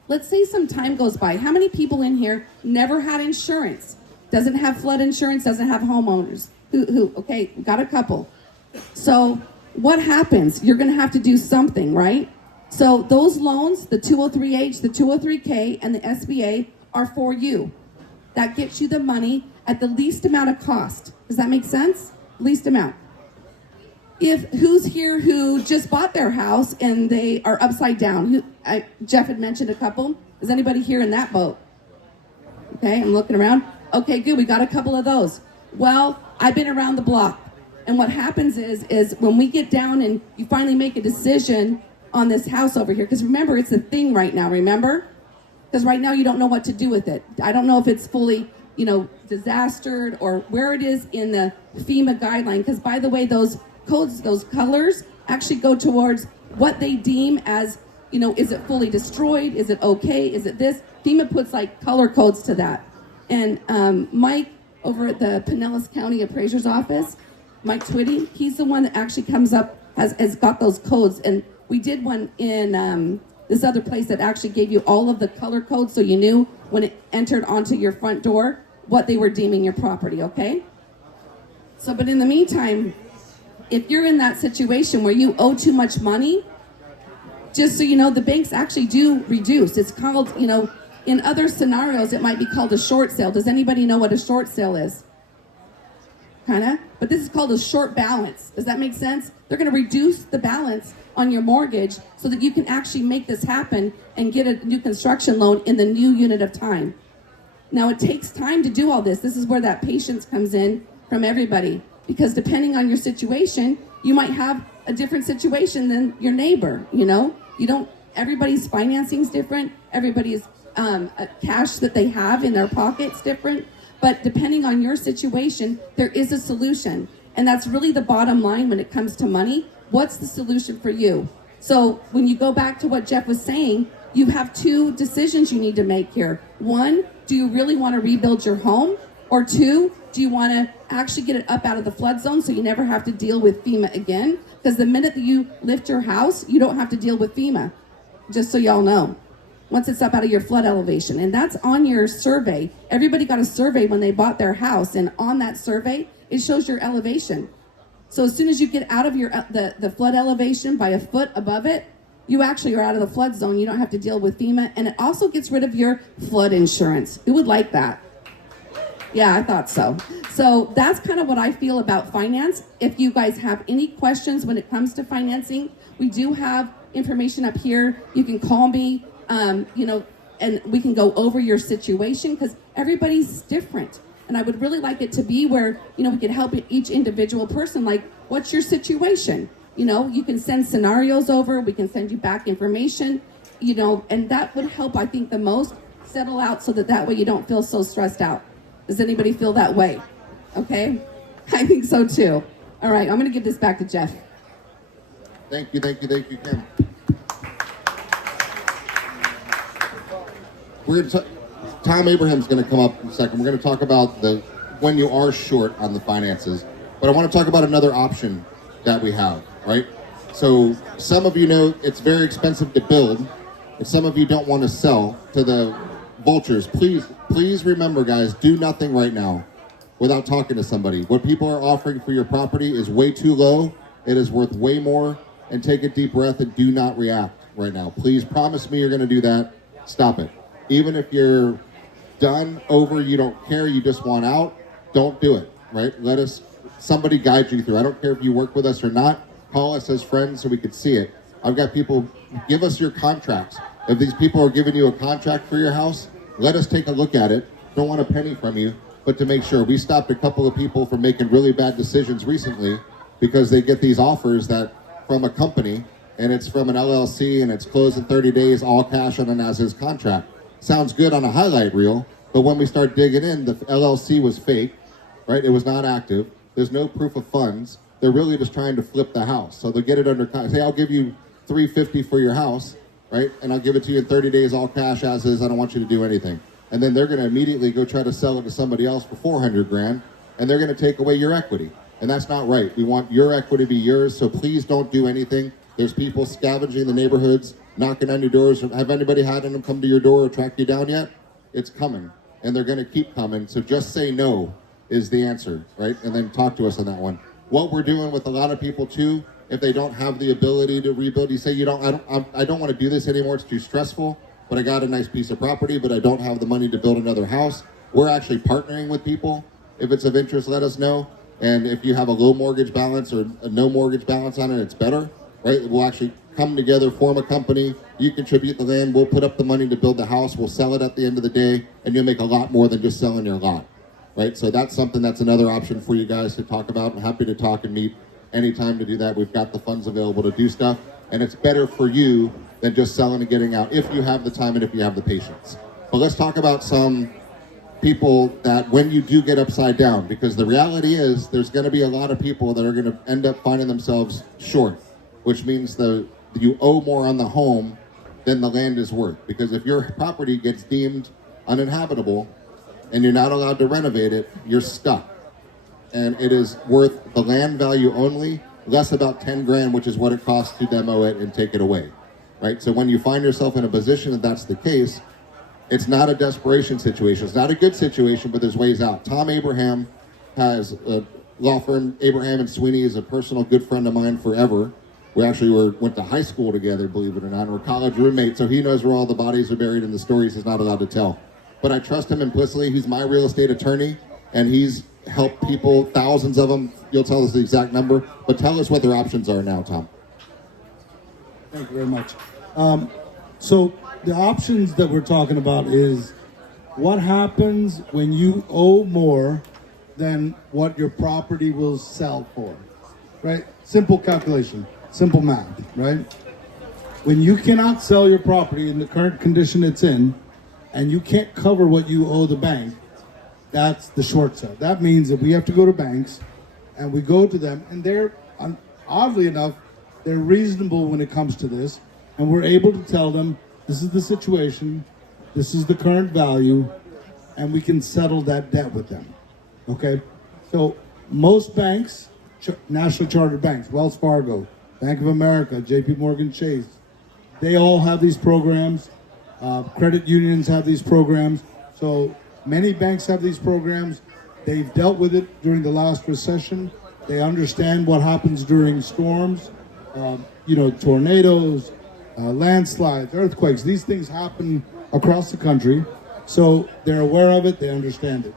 let's say some time goes by. How many people in here never had insurance? Doesn't have flood insurance, doesn't have homeowners? Okay, got a couple. So what happens? You're going to have to do something, right? So those loans, the 203H, the 203K, and the SBA are for you. That gets you the money at the least amount of cost. Does that make sense? Least amount. Who's here who just bought their house and they are upside down? Jeff had mentioned a couple. Is anybody here in that boat? Okay, I'm looking around. Okay, good. We got a couple of those. Well, I've been around the block. And what happens is when we get down and you finally make a decision on this house over here, because remember, it's a thing right now, remember? Because right now you don't know what to do with it. I don't know if it's fully, disastered or where it is in the FEMA guideline. Because by the way, those codes, those colors actually go towards what they deem as is it fully destroyed? Is it okay? Is it this? FEMA puts like color codes to that. And Mike over at the Pinellas County Appraiser's Office, Mike Twitty, he's the one that actually comes up, has got those codes. And we did one in this other place that actually gave you all of the color codes so you knew when it entered onto your front door what they were deeming your property, okay? So, but in the meantime, if you're in that situation where you owe too much money, just so you know, the banks actually do reduce. It's called, in other scenarios, it might be called a short sale. Does anybody know what a short sale is? Kinda? But this is called a short balance. Does that make sense? They're gonna reduce the balance on your mortgage so that you can actually make this happen and get a new construction loan in the new unit of time. Now, it takes time to do all this. This is where that patience comes in from everybody, because depending on your situation, you might have a different situation than your neighbor. Everybody's financing is different. Everybody's cash that they have in their pocket's different. But depending on your situation, there is a solution. And that's really the bottom line when it comes to money. What's the solution for you? So when you go back to what Jeff was saying, you have two decisions you need to make here. One, do you really want to rebuild your home? Or two, do you want to actually get it up out of the flood zone so you never have to deal with FEMA again? Because the minute that you lift your house, you don't have to deal with FEMA, just so y'all know. Once it's up out of your flood elevation. And that's on your survey. Everybody got a survey when they bought their house, and on that survey, it shows your elevation. So as soon as you get out of your the flood elevation by a foot above it, you actually are out of the flood zone. You don't have to deal with FEMA, and it also gets rid of your flood insurance. Who would like that? Yeah, I thought so. So that's kind of what I feel about finance. If you guys have any questions when it comes to financing, we do have information up here. You can call me, and we can go over your situation, because everybody's different. And I would really like it to be where, we can help each individual person. Like, what's your situation? You can send scenarios over. We can send you back information, and that would help, I think, the most settle out so that way you don't feel so stressed out. Does anybody feel that way? Okay? I think so too. All right, I'm going to give this back to Jeff. Thank you, Kim. Tom Abraham's going to come up in a second. We're going to talk about when you are short on the finances. But I want to talk about another option that we have, right? So some of you know it's very expensive to build, and some of you don't want to sell to the vultures. Please remember, guys, do nothing right now without talking to somebody. What people are offering for your property is way too low. It is worth way more. And take a deep breath and do not react right now. Please promise me you're going to do that. Stop it. Even if you're done, over, you don't care, you just want out, don't do it, right? Let somebody guide you through. I don't care if you work with us or not. Call us as friends so we can see it. I've got people, give us your contracts. If these people are giving you a contract for your house, let us take a look at it. Don't want a penny from you, but to make sure. We stopped a couple of people from making really bad decisions recently because they get these offers from a company, and it's from an LLC, and it's closed in 30 days, all cash on an as-is contract. Sounds good on a highlight reel, but when we start digging in, the LLC was fake, right? It was not active. There's no proof of funds. They're really just trying to flip the house. So they'll get it under contract. Say, I'll give you $350 for your house, right? And I'll give it to you in 30 days, all cash as is. I don't want you to do anything. And then they're going to immediately go try to sell it to somebody else for $400,000, and they're going to take away your equity. And that's not right. We want your equity to be yours, so please don't do anything. There's people scavenging the neighborhoods, knocking on your doors. Have anybody had them come to your door or track you down yet? It's coming, and they're going to keep coming. So just say no is the answer, right? And then talk to us on that one. What we're doing with a lot of people too, if they don't have the ability to rebuild, you say, I don't want to do this anymore. It's too stressful, but I got a nice piece of property, but I don't have the money to build another house. We're actually partnering with people. If it's of interest, let us know. And if you have a low mortgage balance or a no mortgage balance on it, it's better, right? We'll actually come together, form a company. You contribute the land. We'll put up the money to build the house. We'll sell it at the end of the day, and you'll make a lot more than just selling your lot, right? So that's another option for you guys to talk about. I'm happy to talk and meet anytime to do that. We've got the funds available to do stuff, and it's better for you than just selling and getting out if you have the time and if you have the patience. But let's talk about some people that when you do get upside down, because the reality is there's going to be a lot of people that are going to end up finding themselves short, which means you owe more on the home than the land is worth. Because if your property gets deemed uninhabitable and you're not allowed to renovate it, you're stuck. And it is worth the land value only, less about 10 grand, which is what it costs to demo it and take it away, right? So when you find yourself in a position that that's the case, it's not a desperation situation. It's not a good situation, but there's ways out. Tom Abraham has a law firm. Abraham and Sweeney is a personal good friend of mine forever. We actually went to high school together, believe it or not. We're college roommates, so he knows where all the bodies are buried and the stories he's not allowed to tell. But I trust him implicitly. He's my real estate attorney, and he's helped people, thousands of them. You'll tell us the exact number, but tell us what their options are now, Tom. Thank you very much. So the options that we're talking about is what happens when you owe more than what your property will sell for, right? Simple calculation, simple math, right? When you cannot sell your property in the current condition it's in, and you can't cover what you owe the bank, that's the short sale. That means that we have to go to banks, and we go to them, and they're, oddly enough, they're reasonable when it comes to this, and we're able to tell them, this is the situation, this is the current value, and we can settle that debt with them, okay? So most banks, national chartered banks, Wells Fargo, Bank of America, JP Morgan Chase, they all have these programs. Credit unions have these programs. So many banks have these programs. They've dealt with it during the last recession. They understand what happens during storms, tornadoes, landslides, earthquakes. These things happen across the country. So they're aware of it, they understand it.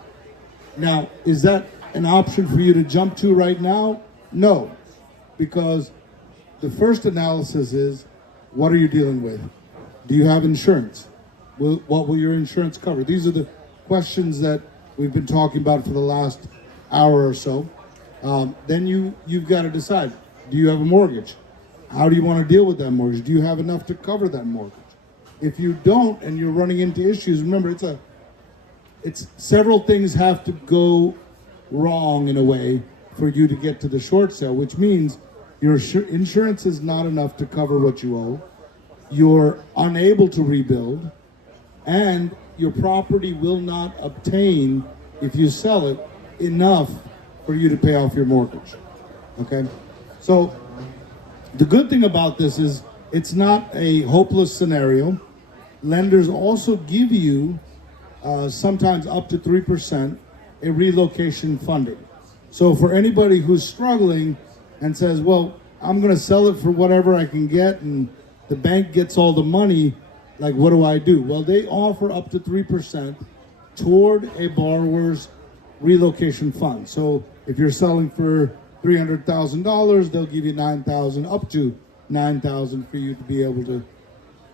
Now, is that an option for you to jump to right now? No, because the first analysis is, what are you dealing with? Do you have insurance? What will your insurance cover? These are the questions that we've been talking about for the last hour or so. Then you've got to decide, do you have a mortgage? How do you want to deal with that mortgage? Do you have enough to cover that mortgage? If you don't, and you're running into issues, remember, it's several things have to go wrong in a way for you to get to the short sale, which means your insurance is not enough to cover what you owe, you're unable to rebuild, and your property will not obtain, if you sell it, enough for you to pay off your mortgage, okay? So the good thing about this is it's not a hopeless scenario. Lenders also give you sometimes up to 3% a relocation funding. So for anybody who's struggling and says, well, I'm going to sell it for whatever I can get and the bank gets all the money, like what do I do? Well, they offer up to 3% toward a borrower's relocation fund. So if you're selling for $300,000, they'll give you $9,000, up to $9,000 for you to be able to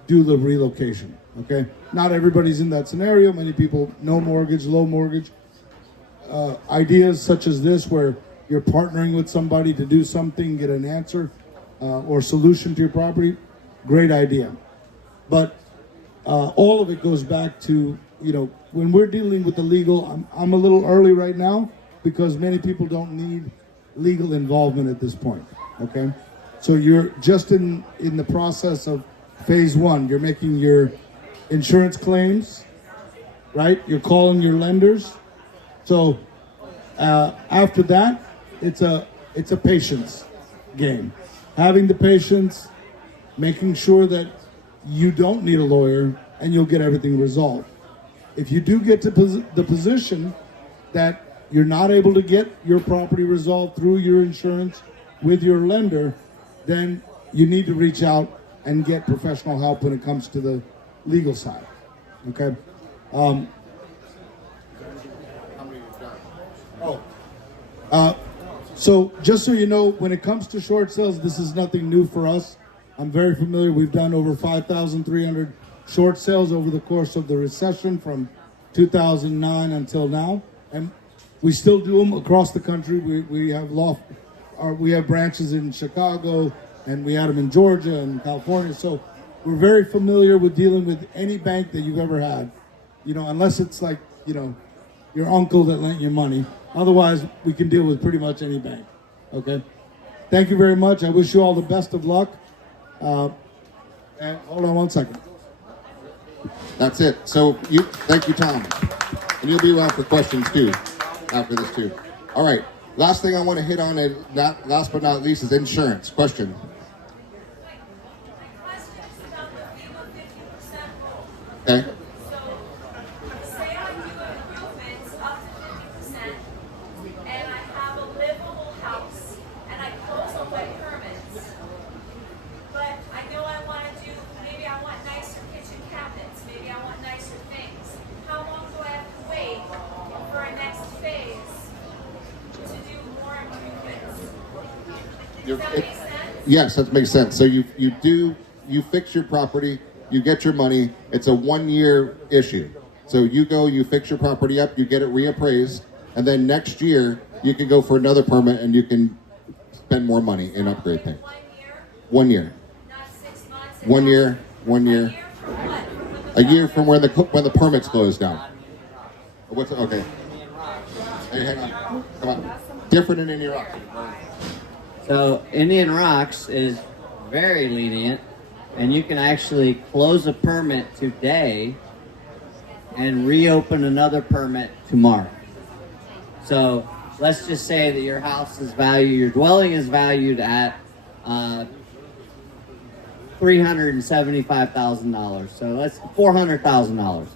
do the relocation, okay? Not everybody's in that scenario. Many people, no mortgage, low mortgage. Ideas such as this, where you're partnering with somebody to do something, get an answer or solution to your property, great idea. But all of it goes back to, when we're dealing with the legal, I'm a little early right now because many people don't need legal involvement at this point, okay? So you're just in the process of phase one. You're making your insurance claims, right? You're calling your lenders. So after that, it's a patience game. Having the patience, making sure that you don't need a lawyer and you'll get everything resolved. If you do get to the position that you're not able to get your property resolved through your insurance with your lender, then you need to reach out and get professional help when it comes to the legal side, okay? So just so you know, when it comes to short sales, this is nothing new for us. I'm very familiar. We've done over 5,300 short sales over the course of the recession from 2009 until now, and we still do them across the country. We have branches in Chicago, and we had them in Georgia and California. So we're very familiar with dealing with any bank that you've ever had, unless it's like, your uncle that lent you money. Otherwise, we can deal with pretty much any bank, okay? Thank you very much. I wish you all the best of luck. And hold on 1 second. That's it. So thank you, Tom. And you'll be around for questions too, after this too. All right. Last thing I want to hit on, and last but not least, is insurance. Question. My question is about the FEMA 50% rule. Okay. So, say I do improvements up to 50%, and I have a livable house, and I close on my permits. But I know I want to do, maybe I want nicer kitchen cabinets, maybe I want nicer things. How long do I have to wait for a next phase to do more improvements? Does that make sense? Yes, that makes sense. So you fix your property, you get your money. It's a 1-year issue. So you fix your property up, you get it reappraised, and then next year you can go for another permit and you can spend more money and upgrade things. 1 year. Not 6 months? 1 year. 1 year. A year from what? A year from when the permits close down. Okay? Hey, hang on. Come on. Different in Indian Rock. So Indian Rocks is very lenient, and you can actually close a permit today and reopen another permit tomorrow. So let's just say that your house is valued, your dwelling is valued at $375,000. So that's $400,000.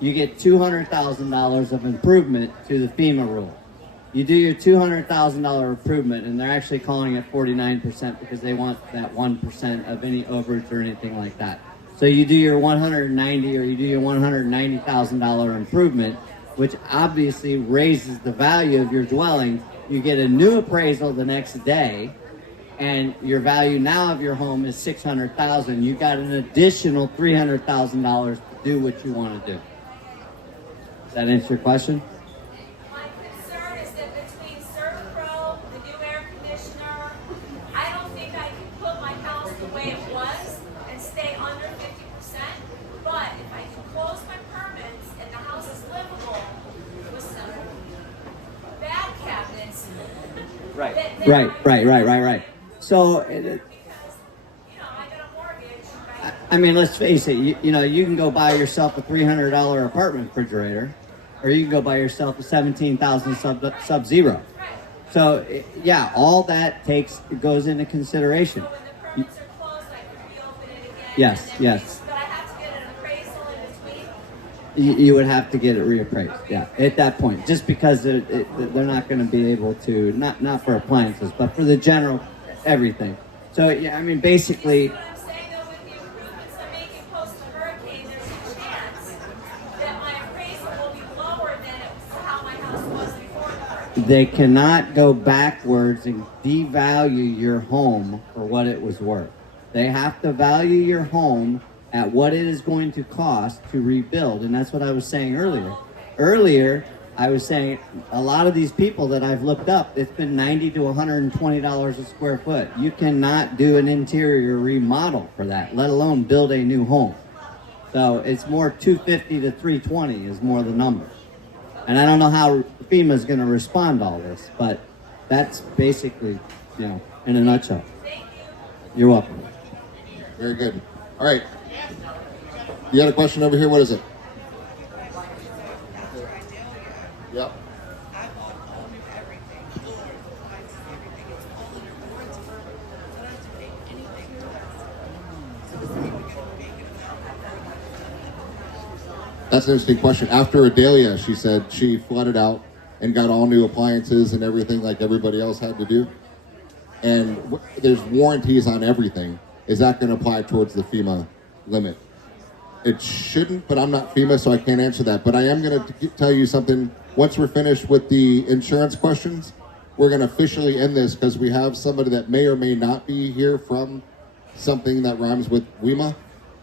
You get $200,000 of improvement to the FEMA rule. You do your $200,000 improvement, and they're actually calling it 49% because they want that 1% of any overage or anything like that. So you do your $190,000 or you do your $190,000 improvement, which obviously raises the value of your dwelling. You get a new appraisal the next day, and your value now of your home is $600,000. You got an additional $300,000 to do what you want to do. Does that answer your question? My concern is that between CertPro, the new air conditioner, I don't think I can put my house the way it was and stay under 50%. But if I can close my permits and the house is livable with some bad cabinets, Right. then Right. So, because, I got a mortgage, right? I mean, let's face it. You know, you can go buy yourself a $300 apartment refrigerator, or you can go buy yourself a $17,000 Sub-Zero. So, yeah, all that goes into consideration. So when the permits are closed, I can reopen it again. Yes, and then yes. But I have to get an appraisal in between. You would have to get it reappraised, yeah, at that point. Just because they're not going to be able to, not for appliances, but for the general everything. So, yeah, I mean, basically, What I'm saying though, with the improvements I'm making post the hurricane, there's a chance that my appraisal will be lower than how my house was before the hurricane. they cannot go backwards and devalue your home for what it was worth. They have to value your home at what it is going to cost to rebuild. And that's what I was saying earlier. Earlier, I was saying a lot of these people that I've looked up, it's been $90 to $120 a square foot. You cannot do an interior remodel for that, let alone build a new home. So it's more $250 to $320 is more the number. And I don't know how FEMA is going to respond to all this, but that's basically, in a nutshell. You're welcome. Very good. All right. You got a question over here? What is it? Yep. That's an interesting question. After Adelia, she said she flooded out and got all new appliances and everything like everybody else had to do. And there's warranties on everything. Is that going to apply towards the FEMA limit? It shouldn't, but I'm not FEMA, so I can't answer that. But I am going to tell you something. Once we're finished with the insurance questions, we're going to officially end this because we have somebody that may or may not be here from something that rhymes with WEMA,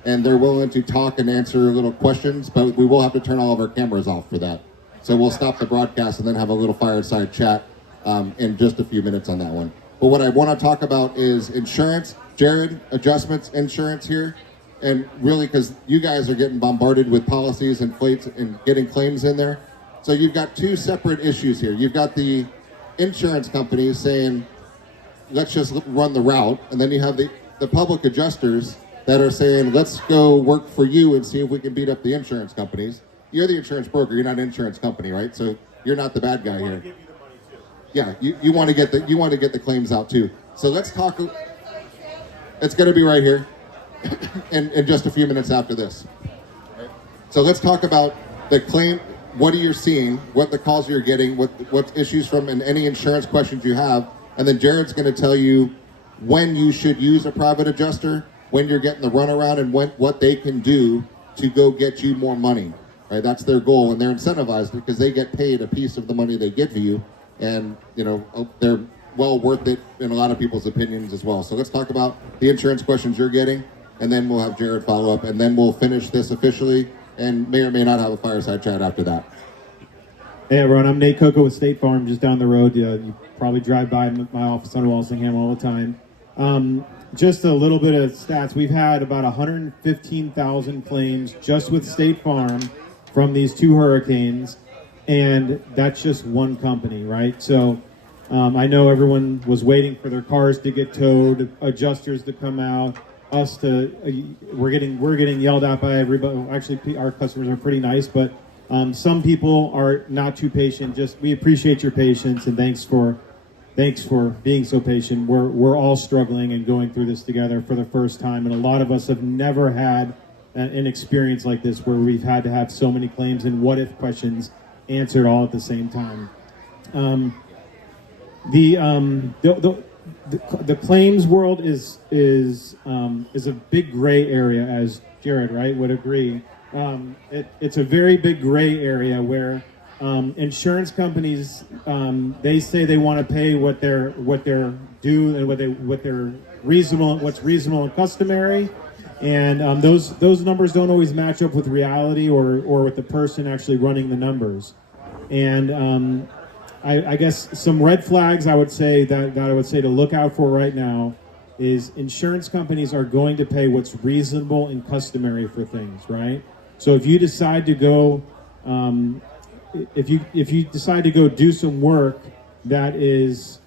and they're willing to talk and answer little questions, but we will have to turn all of our cameras off for that. So we'll stop the broadcast and then have a little fireside chat in just a few minutes on that one. But what I want to talk about is insurance. Jared, adjustments, insurance here. And really, because you guys are getting bombarded with policies and plates and getting claims in there. So you've got two separate issues here. You've got the insurance companies saying, let's just run the route. And then you have the public adjusters that are saying, let's go work for you and see if we can beat up the insurance companies. You're the insurance broker. You're not an insurance company, right? So you're not the bad guy here. Yeah, you want to get the claims out too. So let's talk. It's going to be right here, in just a few minutes after this. So let's talk about the claim. What are you seeing? What the calls you're getting? What issues from, and any insurance questions you have. And then Jared's going to tell you when you should use a private adjuster, when you're getting the runaround, and what they can do to go get you more money. Right? That's their goal, and they're incentivized because they get paid a piece of the money they give you, and they're well worth it in a lot of people's opinions as well. So let's talk about the insurance questions you're getting, and then we'll have Jared follow up, and then we'll finish this officially, and may or may not have a fireside chat after that. Hey everyone, I'm Nate Coco with State Farm, just down the road. You probably drive by my office on Walsingham all the time. Just a little bit of stats. We've had about 115,000 claims just with State Farm from these two hurricanes, and that's just one company, right? So I know everyone was waiting for their cars to get towed, adjusters to come out, we're getting yelled at by everybody. Actually, our customers are pretty nice, but some people are not too patient. We appreciate your patience, and thanks for being so patient. We're all struggling and going through this together for the first time, and a lot of us have never had an experience like this where we've had to have so many claims and what if questions answered all at the same time. The claims world is a big gray area, as Jared would agree. It's a very big gray area where insurance companies they say they want to pay what they're due and what's reasonable and customary. And those numbers don't always match up with reality or with the person actually running the numbers. And I guess some red flags I would say to look out for right now is insurance companies are going to pay what's reasonable and customary for things, right? So if you decide to go if you decide to go do some work that is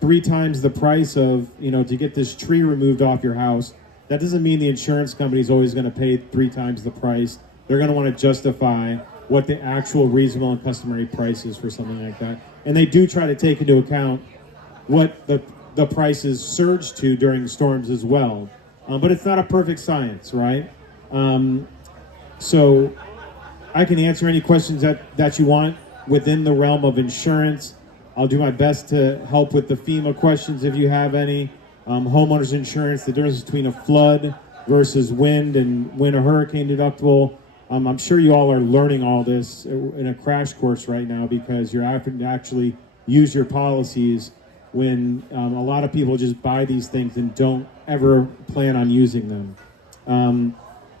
3 times the price of to get this tree removed off your house, that doesn't mean the insurance company is always going to pay 3 times the price. They're going to want to justify what the actual reasonable and customary price is for something like that. And they do try to take into account what the prices surge to during storms as well. But it's not a perfect science, right? So I can answer any questions that you want within the realm of insurance. I'll do my best to help with the FEMA questions if you have any. Homeowners insurance, the difference between a flood versus wind and when a hurricane deductible. I'm sure you all are learning all this in a crash course right now because you're having to actually use your policies when a lot of people just buy these things and don't ever plan on using them.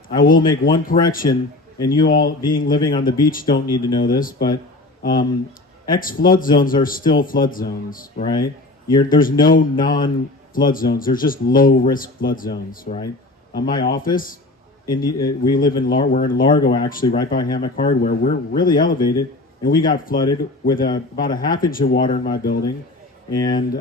I will make one correction, and you all living on the beach don't need to know this, but ex-flood zones are still flood zones, right? There's no non-flood zones. There's just low-risk flood zones, right? My office, we're in Largo, actually, right by Hammock Hardware. We're really elevated, and we got flooded with about a ½ inch of water in my building, and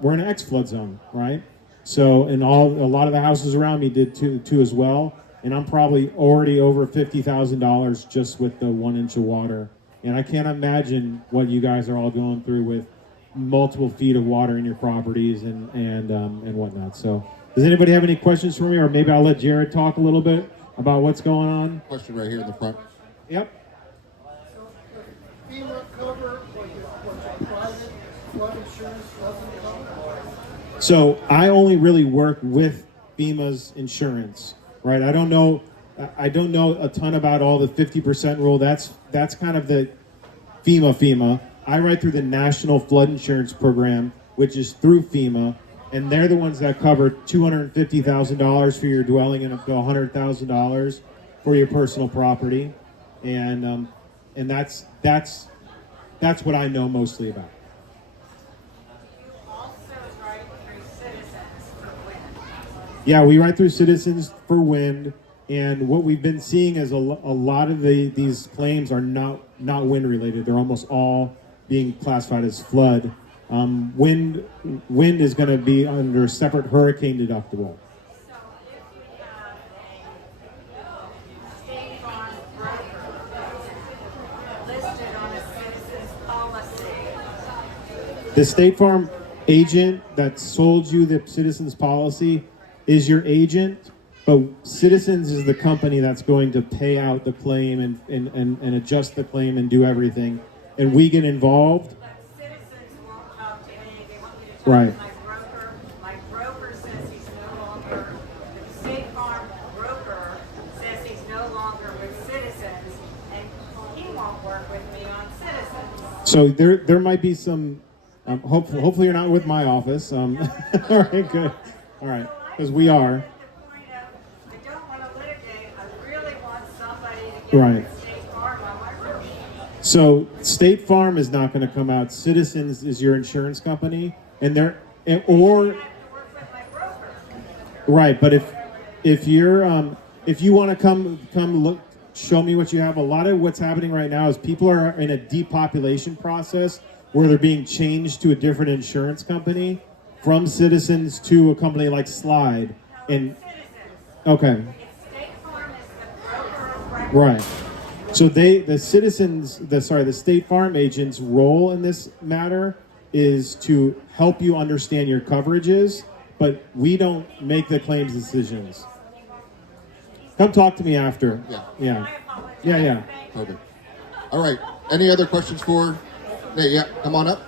we're in an ex-flood zone, right? So, and a lot of the houses around me did too as well, and I'm probably already over $50,000 just with the 1 inch of water. And I can't imagine what you guys are all going through with multiple feet of water in your properties and whatnot. So, does anybody have any questions for me, or maybe I'll let Jared talk a little bit about what's going on? Question right here in the front. Yep. So FEMA cover what private flood insurance doesn't cover? So I only really work with FEMA's insurance, right? I don't know a ton about all the 50% rule. That's kind of the FEMA. I write through the National Flood Insurance Program, which is through FEMA, and they're the ones that cover $250,000 for your dwelling and up to $100,000 for your personal property, and that's what I know mostly about. Yeah, we write through Citizens for wind, and what we've been seeing is a lot of these claims are not wind related. They're almost all being classified as flood. Wind is going to be under a separate hurricane deductible. So if you The State Farm agent that sold you the Citizens policy is your agent, but Citizens is the company that's going to pay out the claim and adjust the claim and do everything. And we get involved. Citizens won't talk to me. They want me to talk Right. to my broker. My broker says he's no longer, the State Farm broker says he's no longer with Citizens, and he won't work with me on Citizens. So there might be some. Hopefully you're not with my office. All right, good. All right, because we are. I don't want to litigate. I really want somebody to get Right. State Farm on my roof. So State Farm is not going to come out. Citizens is your insurance company, and they're or right. But if you're if you want to come look, show me what you have. A lot of what's happening right now is people are in a depopulation process where they're being changed to a different insurance company from Citizens to a company like Slide. And okay, right. So the State Farm agent's role in this matter is to help you understand your coverages, but we don't make the claims decisions. Come talk to me after. Yeah. Perfect. All right. Any other questions for Nate? Yeah, come on up.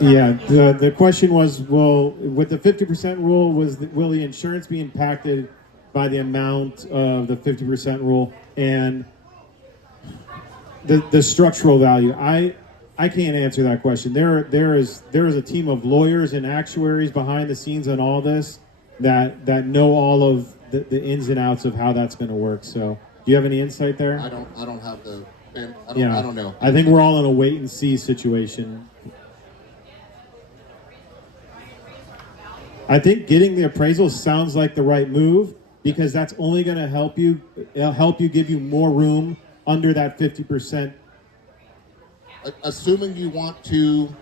Yeah, the question was, with the 50% rule, will the insurance be impacted by the amount of the 50% rule and the structural value? I can't answer that question. There is a team of lawyers and actuaries behind the scenes on all this that know all of the ins and outs of how that's going to work. So, do you have any insight there? I don't have the. I don't know. I think we're all in a wait and see situation. I think getting the appraisal sounds like the right move because that's only going to help you. It'll help you give you more room under that 50%. Assuming you want to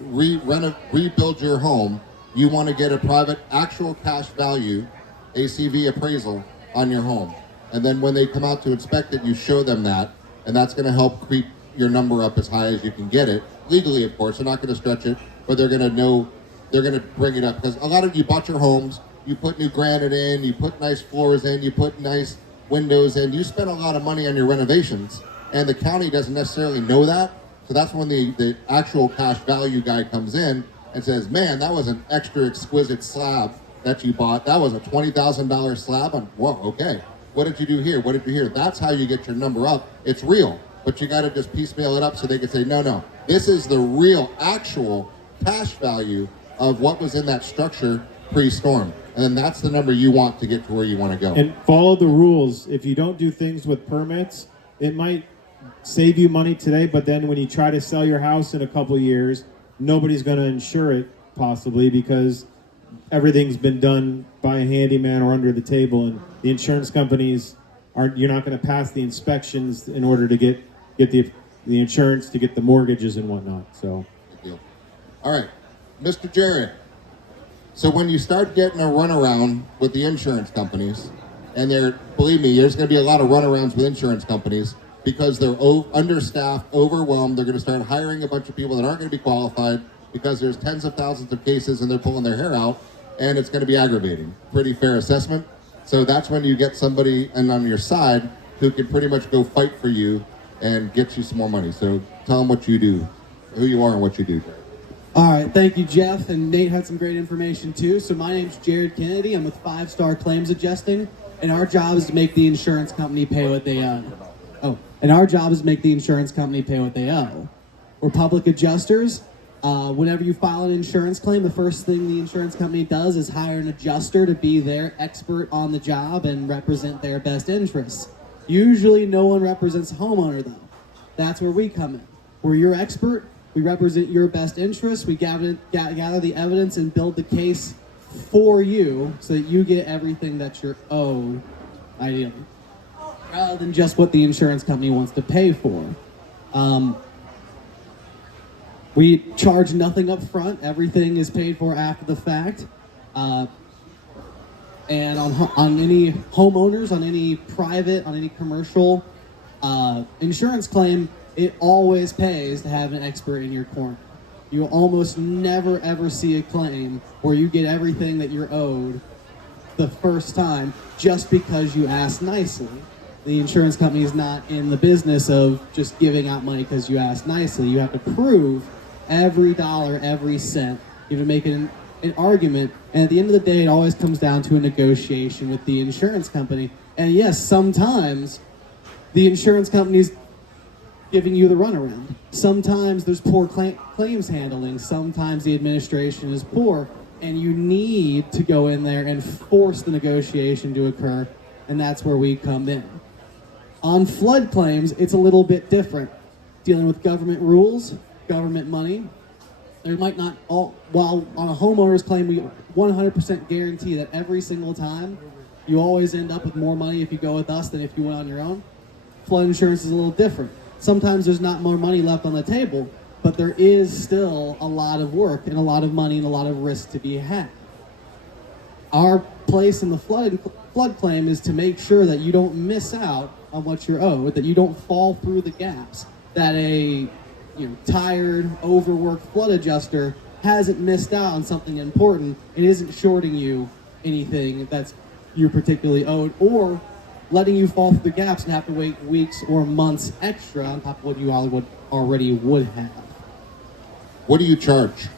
rebuild your home, you want to get a private actual cash value ACV appraisal on your home. And then when they come out to inspect it, you show them that, and that's going to help creep your number up as high as you can get it. Legally, of course, they're not going to stretch it, but they're going to know, they're going to bring it up. Because a lot of you bought your homes, you put new granite in, you put nice floors in, you put nice windows in, you spend a lot of money on your renovations, and the county doesn't necessarily know that. So that's when the actual cash value guy comes in and says, man, that was an extra exquisite slab that you bought. That was a $20,000 slab. Whoa, okay. What did you do here? What did you here? That's how you get your number up. It's real, but you got to just piecemeal it up so they can say, no, this is the real, actual cash value of what was in that structure pre-storm. And then that's the number you want to get to where you want to go. And follow the rules. If you don't do things with permits, it might save you money today, but then when you try to sell your house in a couple of years, nobody's going to insure it possibly because everything's been done by a handyman or under the table, and the insurance companies you're not going to pass the inspections in order to get the insurance to get the mortgages and whatnot. So, good deal. All right, Mr. Jarrett. So when you start getting a runaround with the insurance companies, and believe me, there's going to be a lot of runarounds with insurance companies because they're understaffed, overwhelmed. They're going to start hiring a bunch of people that aren't going to be qualified because there's tens of thousands of cases and they're pulling their hair out, and it's going to be aggravating. Pretty fair assessment. So that's when you get somebody on your side who can pretty much go fight for you and get you some more money. So tell them what you do, who you are and what you do. All right, thank you, Jeff. And Nate had some great information too. So my name's Jared Kennedy. I'm with 5 Star Claims Adjusting, and our job is to make the insurance company pay what they owe. We're public adjusters. Whenever you file an insurance claim, the first thing the insurance company does is hire an adjuster to be their expert on the job and represent their best interests. Usually no one represents a homeowner though. That's where we come in. We're your expert. We represent your best interests. We gather the evidence and build the case for you so that you get everything that you're owed, ideally, rather than just what the insurance company wants to pay for. We charge nothing up front. Everything is paid for after the fact. And on any homeowners, on any private, on any commercial insurance claim, it always pays to have an expert in your corner. You will almost never ever see a claim where you get everything that you're owed the first time just because you asked nicely. The insurance company is not in the business of just giving out money because you asked nicely. You have to prove every dollar, every cent. You have to make an argument, and at the end of the day, it always comes down to a negotiation with the insurance company. And yes, sometimes the insurance company's giving you the runaround. Sometimes there's poor claims handling. Sometimes the administration is poor, and you need to go in there and force the negotiation to occur, and that's where we come in. On flood claims, it's a little bit different. Dealing with government rules, government money. There might not while on a homeowner's claim, we 100% guarantee that every single time you always end up with more money if you go with us than if you went on your own. Flood insurance is a little different. Sometimes there's not more money left on the table, but there is still a lot of work and a lot of money and a lot of risk to be had. Our place in the flood claim is to make sure that you don't miss out on what you're owed, that you don't fall through the gaps, that a tired, overworked flood adjuster hasn't missed out on something important and isn't shorting you anything that's you're particularly owed, or letting you fall through the gaps and have to wait weeks or months extra on top of what you already would have. What do you charge?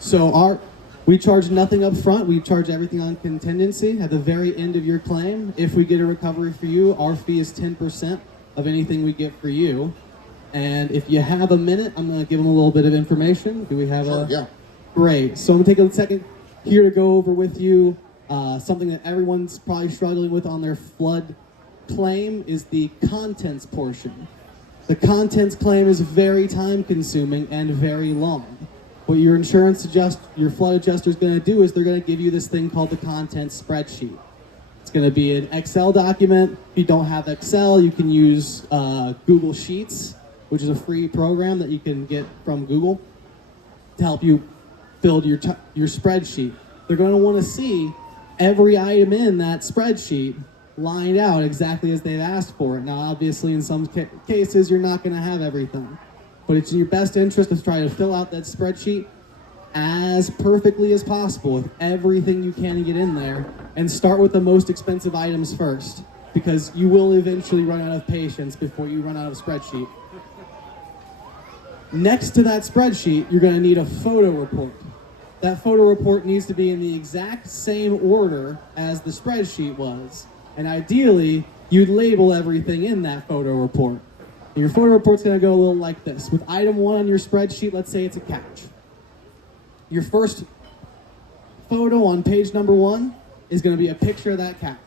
So we charge nothing up front. We charge everything on contingency at the very end of your claim. If we get a recovery for you, our fee is 10% of anything we get for you. And if you have a minute, I'm going to give them a little bit of information. Do we have Yeah. Great. So I'm going to take a second here to go over with you something that everyone's probably struggling with on their flood claim is the contents portion. The contents claim is very time consuming and very long. What your your flood adjuster is going to do is they're going to give you this thing called the contents spreadsheet. It's going to be an Excel document. If you don't have Excel, you can use Google Sheets, which is a free program that you can get from Google to help you build your spreadsheet. They're going to want to see every item in that spreadsheet lined out exactly as they've asked for it. Now, obviously, in some cases, you're not going to have everything, but it's in your best interest to try to fill out that spreadsheet as perfectly as possible with everything you can get in there, and start with the most expensive items first, because you will eventually run out of patience before you run out of spreadsheet. Next to that spreadsheet, you're going to need a photo report. That photo report needs to be in the exact same order as the spreadsheet was. And ideally, you'd label everything in that photo report. And your photo report's going to go a little like this. With item 1 on your spreadsheet, let's say it's a couch. Your first photo on page number 1 is going to be a picture of that couch.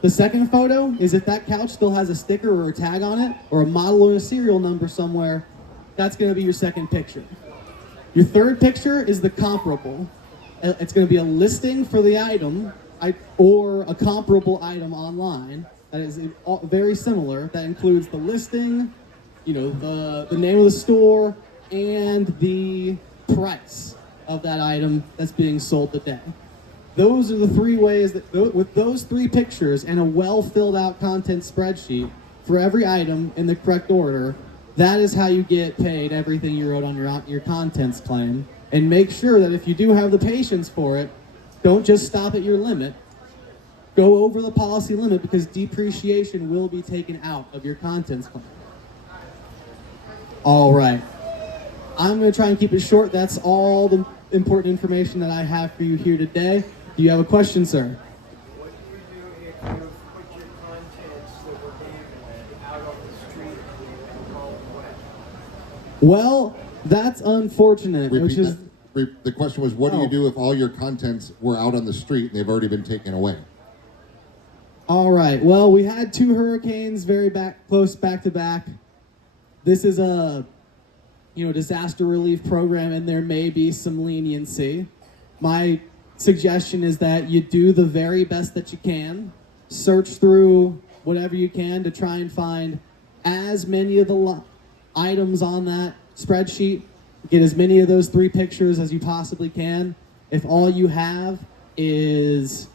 The second photo is if that couch still has a sticker or a tag on it, or a model or a serial number somewhere, that's going to be your second picture. Your third picture is the comparable. It's going to be a listing for the item or a comparable item online that is very similar. That includes the listing, the name of the store, and the price of that item that's being sold today. Those are the 3 ways that, with those 3 pictures and a well-filled out content spreadsheet for every item in the correct order, that is how you get paid everything you wrote on your contents claim. And make sure that if you do have the patience for it, don't just stop at your limit. Go over the policy limit, because depreciation will be taken out of your contents claim. All right. I'm going to try and keep it short. That's all the important information that I have for you here today. Do you have a question, sir? What do you do if you put your contents that were damaged out on the street and call them wet? Well, that's unfortunate. The question was, what do you do if all your contents were out on the street and they've already been taken away? All right. Well, we had 2 hurricanes very close back to back. This is a disaster relief program, and there may be some leniency. My suggestion is that you do the very best that you can. Search through whatever you can to try and find as many of the items on that spreadsheet. Get as many of those 3 pictures as you possibly can. If all you have is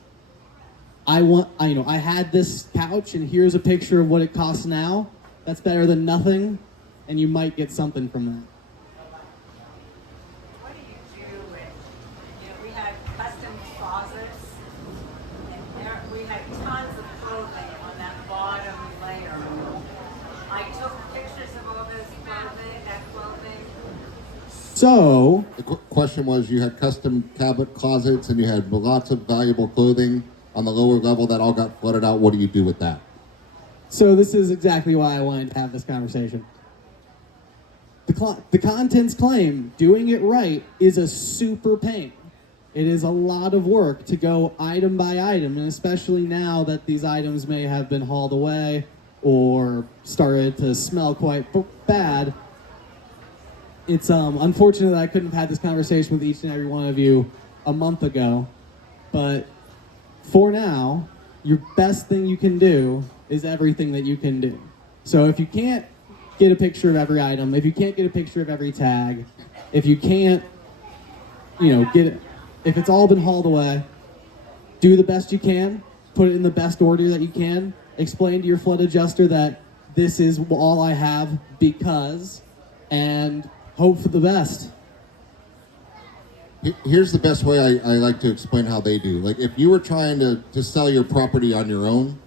I had this couch and here's a picture of what it costs now. That's better than nothing, and you might get something from that. What do you do with, we had custom closets, and we had tons of clothing on that bottom layer. I took pictures of all this clothing. So The question was, you had custom cabinet closets and you had lots of valuable clothing on the lower level that all got flooded out. What do you do with that? So this is exactly why I wanted to have this conversation. The contents claim, doing it right, is a super pain. It is a lot of work to go item by item, and especially now that these items may have been hauled away or started to smell quite bad. It's unfortunate that I couldn't have had this conversation with each and every one of you a month ago, but for now, your best thing you can do is everything that you can do. So if you can't get a picture of every item, if you can't get a picture of every tag, if you can't, get it, if it's all been hauled away, do the best you can, put it in the best order that you can, explain to your flood adjuster that this is all I have because, and hope for the best. Here's the best way I like to explain how they do. Like, if you were trying to sell your property on your own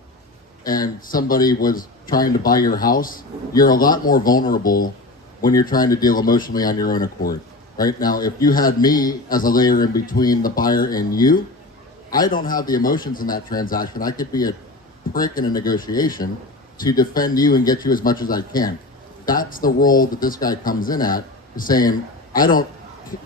and somebody was trying to buy your house, you're a lot more vulnerable when you're trying to deal emotionally on your own accord. Right? Now, if you had me as a layer in between the buyer and you, I don't have the emotions in that transaction. I could be a prick in a negotiation to defend you and get you as much as I can. That's the role that this guy comes in at, saying, I don't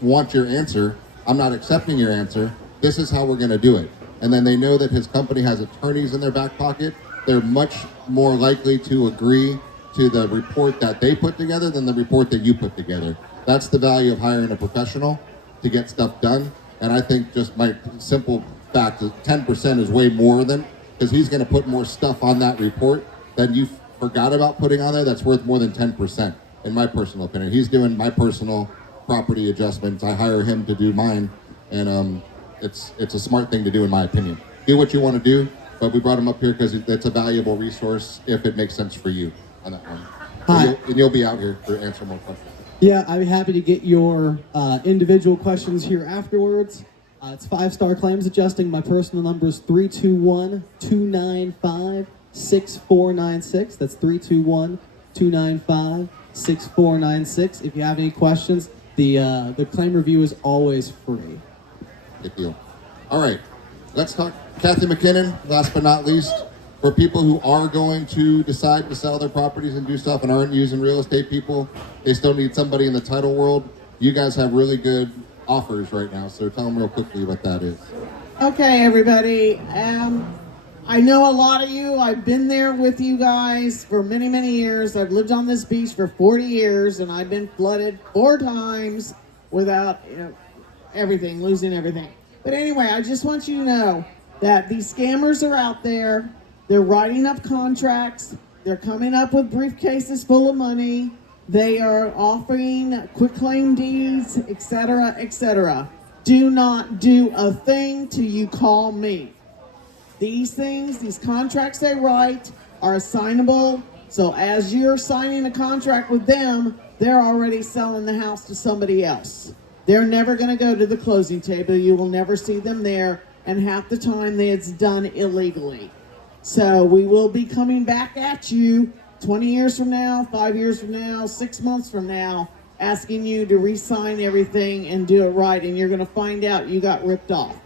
want your answer. I'm not accepting your answer. This is how we're going to do it. And then they know that his company has attorneys in their back pocket. They're much more likely to agree to the report that they put together than the report that you put together. That's the value of hiring a professional to get stuff done. And I think just my simple fact is 10% is way more than, because he's going to put more stuff on that report than you forgot about putting on there. That's worth more than 10%, in my personal opinion. He's doing my personal property adjustments. I hire him to do mine, and it's a smart thing to do, in my opinion. Do what you want to do, but we brought him up here because it's a valuable resource if it makes sense for you on that one. Hi. And you'll be out here to answer more questions. Yeah, I'd be happy to get your individual questions here afterwards. It's 5-Star Claims Adjusting. My personal number is 321-295-6496. That's 321-295-6496. If you have any questions, the claim review is always free. Good deal. All right, let's talk Kathy McKinnon, last but not least. For people who are going to decide to sell their properties and do stuff and aren't using real estate people, they still need somebody in the title world. You guys have really good offers right now, so tell them real quickly what that is. Okay, everybody. I know a lot of you. I've been there with you guys for many, many years. I've lived on this beach for 40 years, and I've been flooded 4 times without everything, losing everything. But anyway, I just want you to know that these scammers are out there. They're writing up contracts. They're coming up with briefcases full of money. They are offering quitclaim deeds, etc., etc. Do not do a thing till you call me. These things, these contracts they write are assignable. So as you're signing a contract with them, they're already selling the house to somebody else. They're never going to go to the closing table. You will never see them there. And half the time it's done illegally. So we will be coming back at you 20 years from now, 5 years from now, 6 months from now, asking you to re-sign everything and do it right. And you're going to find out you got ripped off.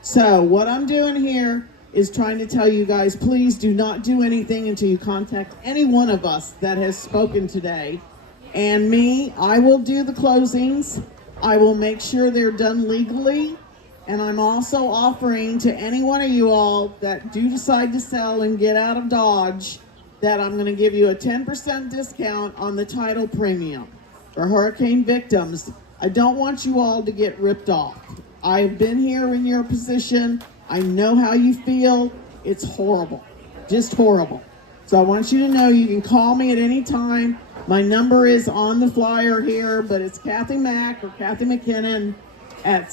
So what I'm doing here is trying to tell you guys, please do not do anything until you contact any one of us that has spoken today. And me, I will do the closings. I will make sure they're done legally. And I'm also offering to any one of you all that do decide to sell and get out of Dodge that I'm going to give you a 10% discount on the title premium for hurricane victims. I don't want you all to get ripped off. I've been here in your position. I know how you feel. It's horrible, just horrible. So I want you to know you can call me at any time. My number is on the flyer here, but it's Kathy Mack or Kathy McKinnon at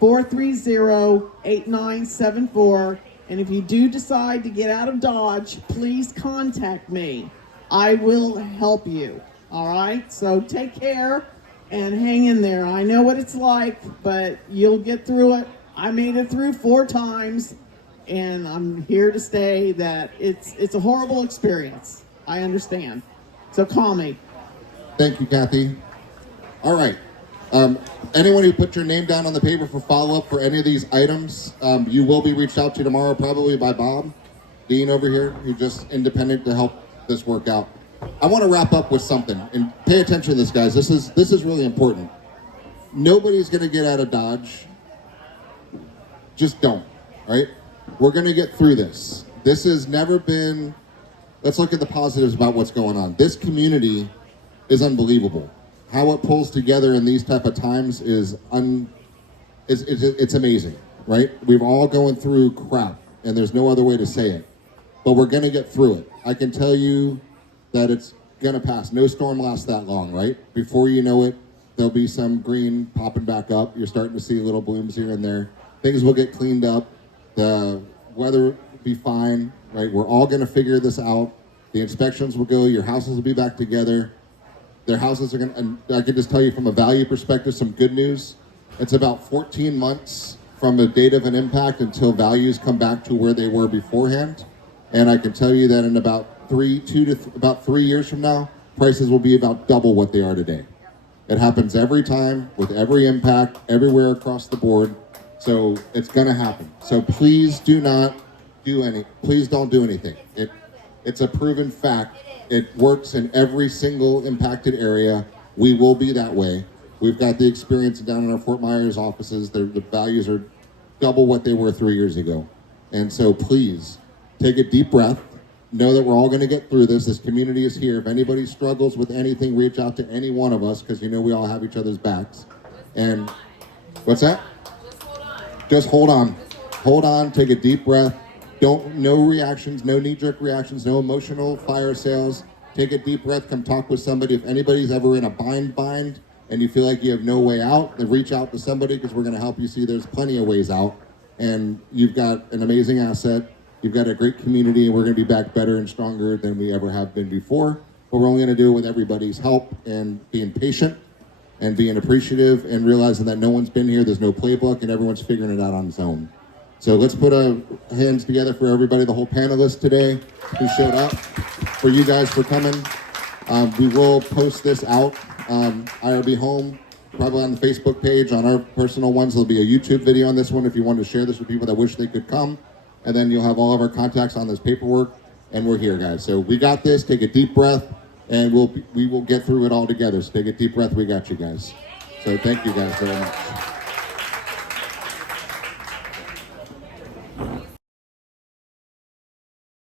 430-8974. And if you do decide to get out of Dodge, please contact me. I will help you. All right? So take care and hang in there. I know what it's like, but you'll get through it. I made it through 4 times, and I'm here to say that it's a horrible experience. I understand. So call me. Thank you, Kathy. All right. Anyone who put your name down on the paper for follow-up for any of these items, you will be reached out to tomorrow probably by Bob, Dean over here, who's just independent to help this work out. I want to wrap up with something, and pay attention to this, guys. This is really important. Nobody's going to get out of Dodge. Just don't, right? We're going to get through this. This has never been... Let's look at the positives about what's going on. This community is unbelievable. How it pulls together in these type of times is it's amazing, right? We're all going through crap, and there's no other way to say it. But we're going to get through it. I can tell you that it's going to pass. No storm lasts that long, right? Before you know it, there'll be some green popping back up. You're starting to see little blooms here and there. Things will get cleaned up. The weather will be fine, right? We're all going to figure this out. The inspections will go. Your houses will be back together. Their houses are going to, and I can just tell you from a value perspective, some good news. It's about 14 months from the date of an impact until values come back to where they were beforehand. And I can tell you that in about about 3 years from now, prices will be about double what they are today. It happens every time with every impact, everywhere across the board. So it's going to happen. So please do not please don't do anything. It's a proven fact. It works in every single impacted area. We will be that way. We've got the experience down in our Fort Myers offices. The values are double what they were 3 years ago. And so please take a deep breath. Know that we're all going to get through this. This community is here. If anybody struggles with anything, reach out to any one of us, because you know we all have each other's backs. And what's that? Just hold on. Hold on. Take a deep breath. No reactions, no knee-jerk reactions, no emotional fire sales. Take a deep breath. Come talk with somebody. If anybody's ever in a bind, and you feel like you have no way out, then reach out to somebody, because we're going to help you see there's plenty of ways out. And you've got an amazing asset. You've got a great community, and we're going to be back better and stronger than we ever have been before. But we're only going to do it with everybody's help and being patient and being appreciative and realizing that no one's been here, there's no playbook, and everyone's figuring it out on its own. So let's put our hands together for everybody, the whole panelists today who showed up, for you guys for coming. We will post this out, IRB Home, probably on the Facebook page, on our personal ones. There'll be a YouTube video on this one if you want to share this with people that wish they could come. And then you'll have all of our contacts on this paperwork, and we're here, guys. So we got this. Take a deep breath, and we will get through it all together. So take a deep breath. We got you guys. So thank you guys very much.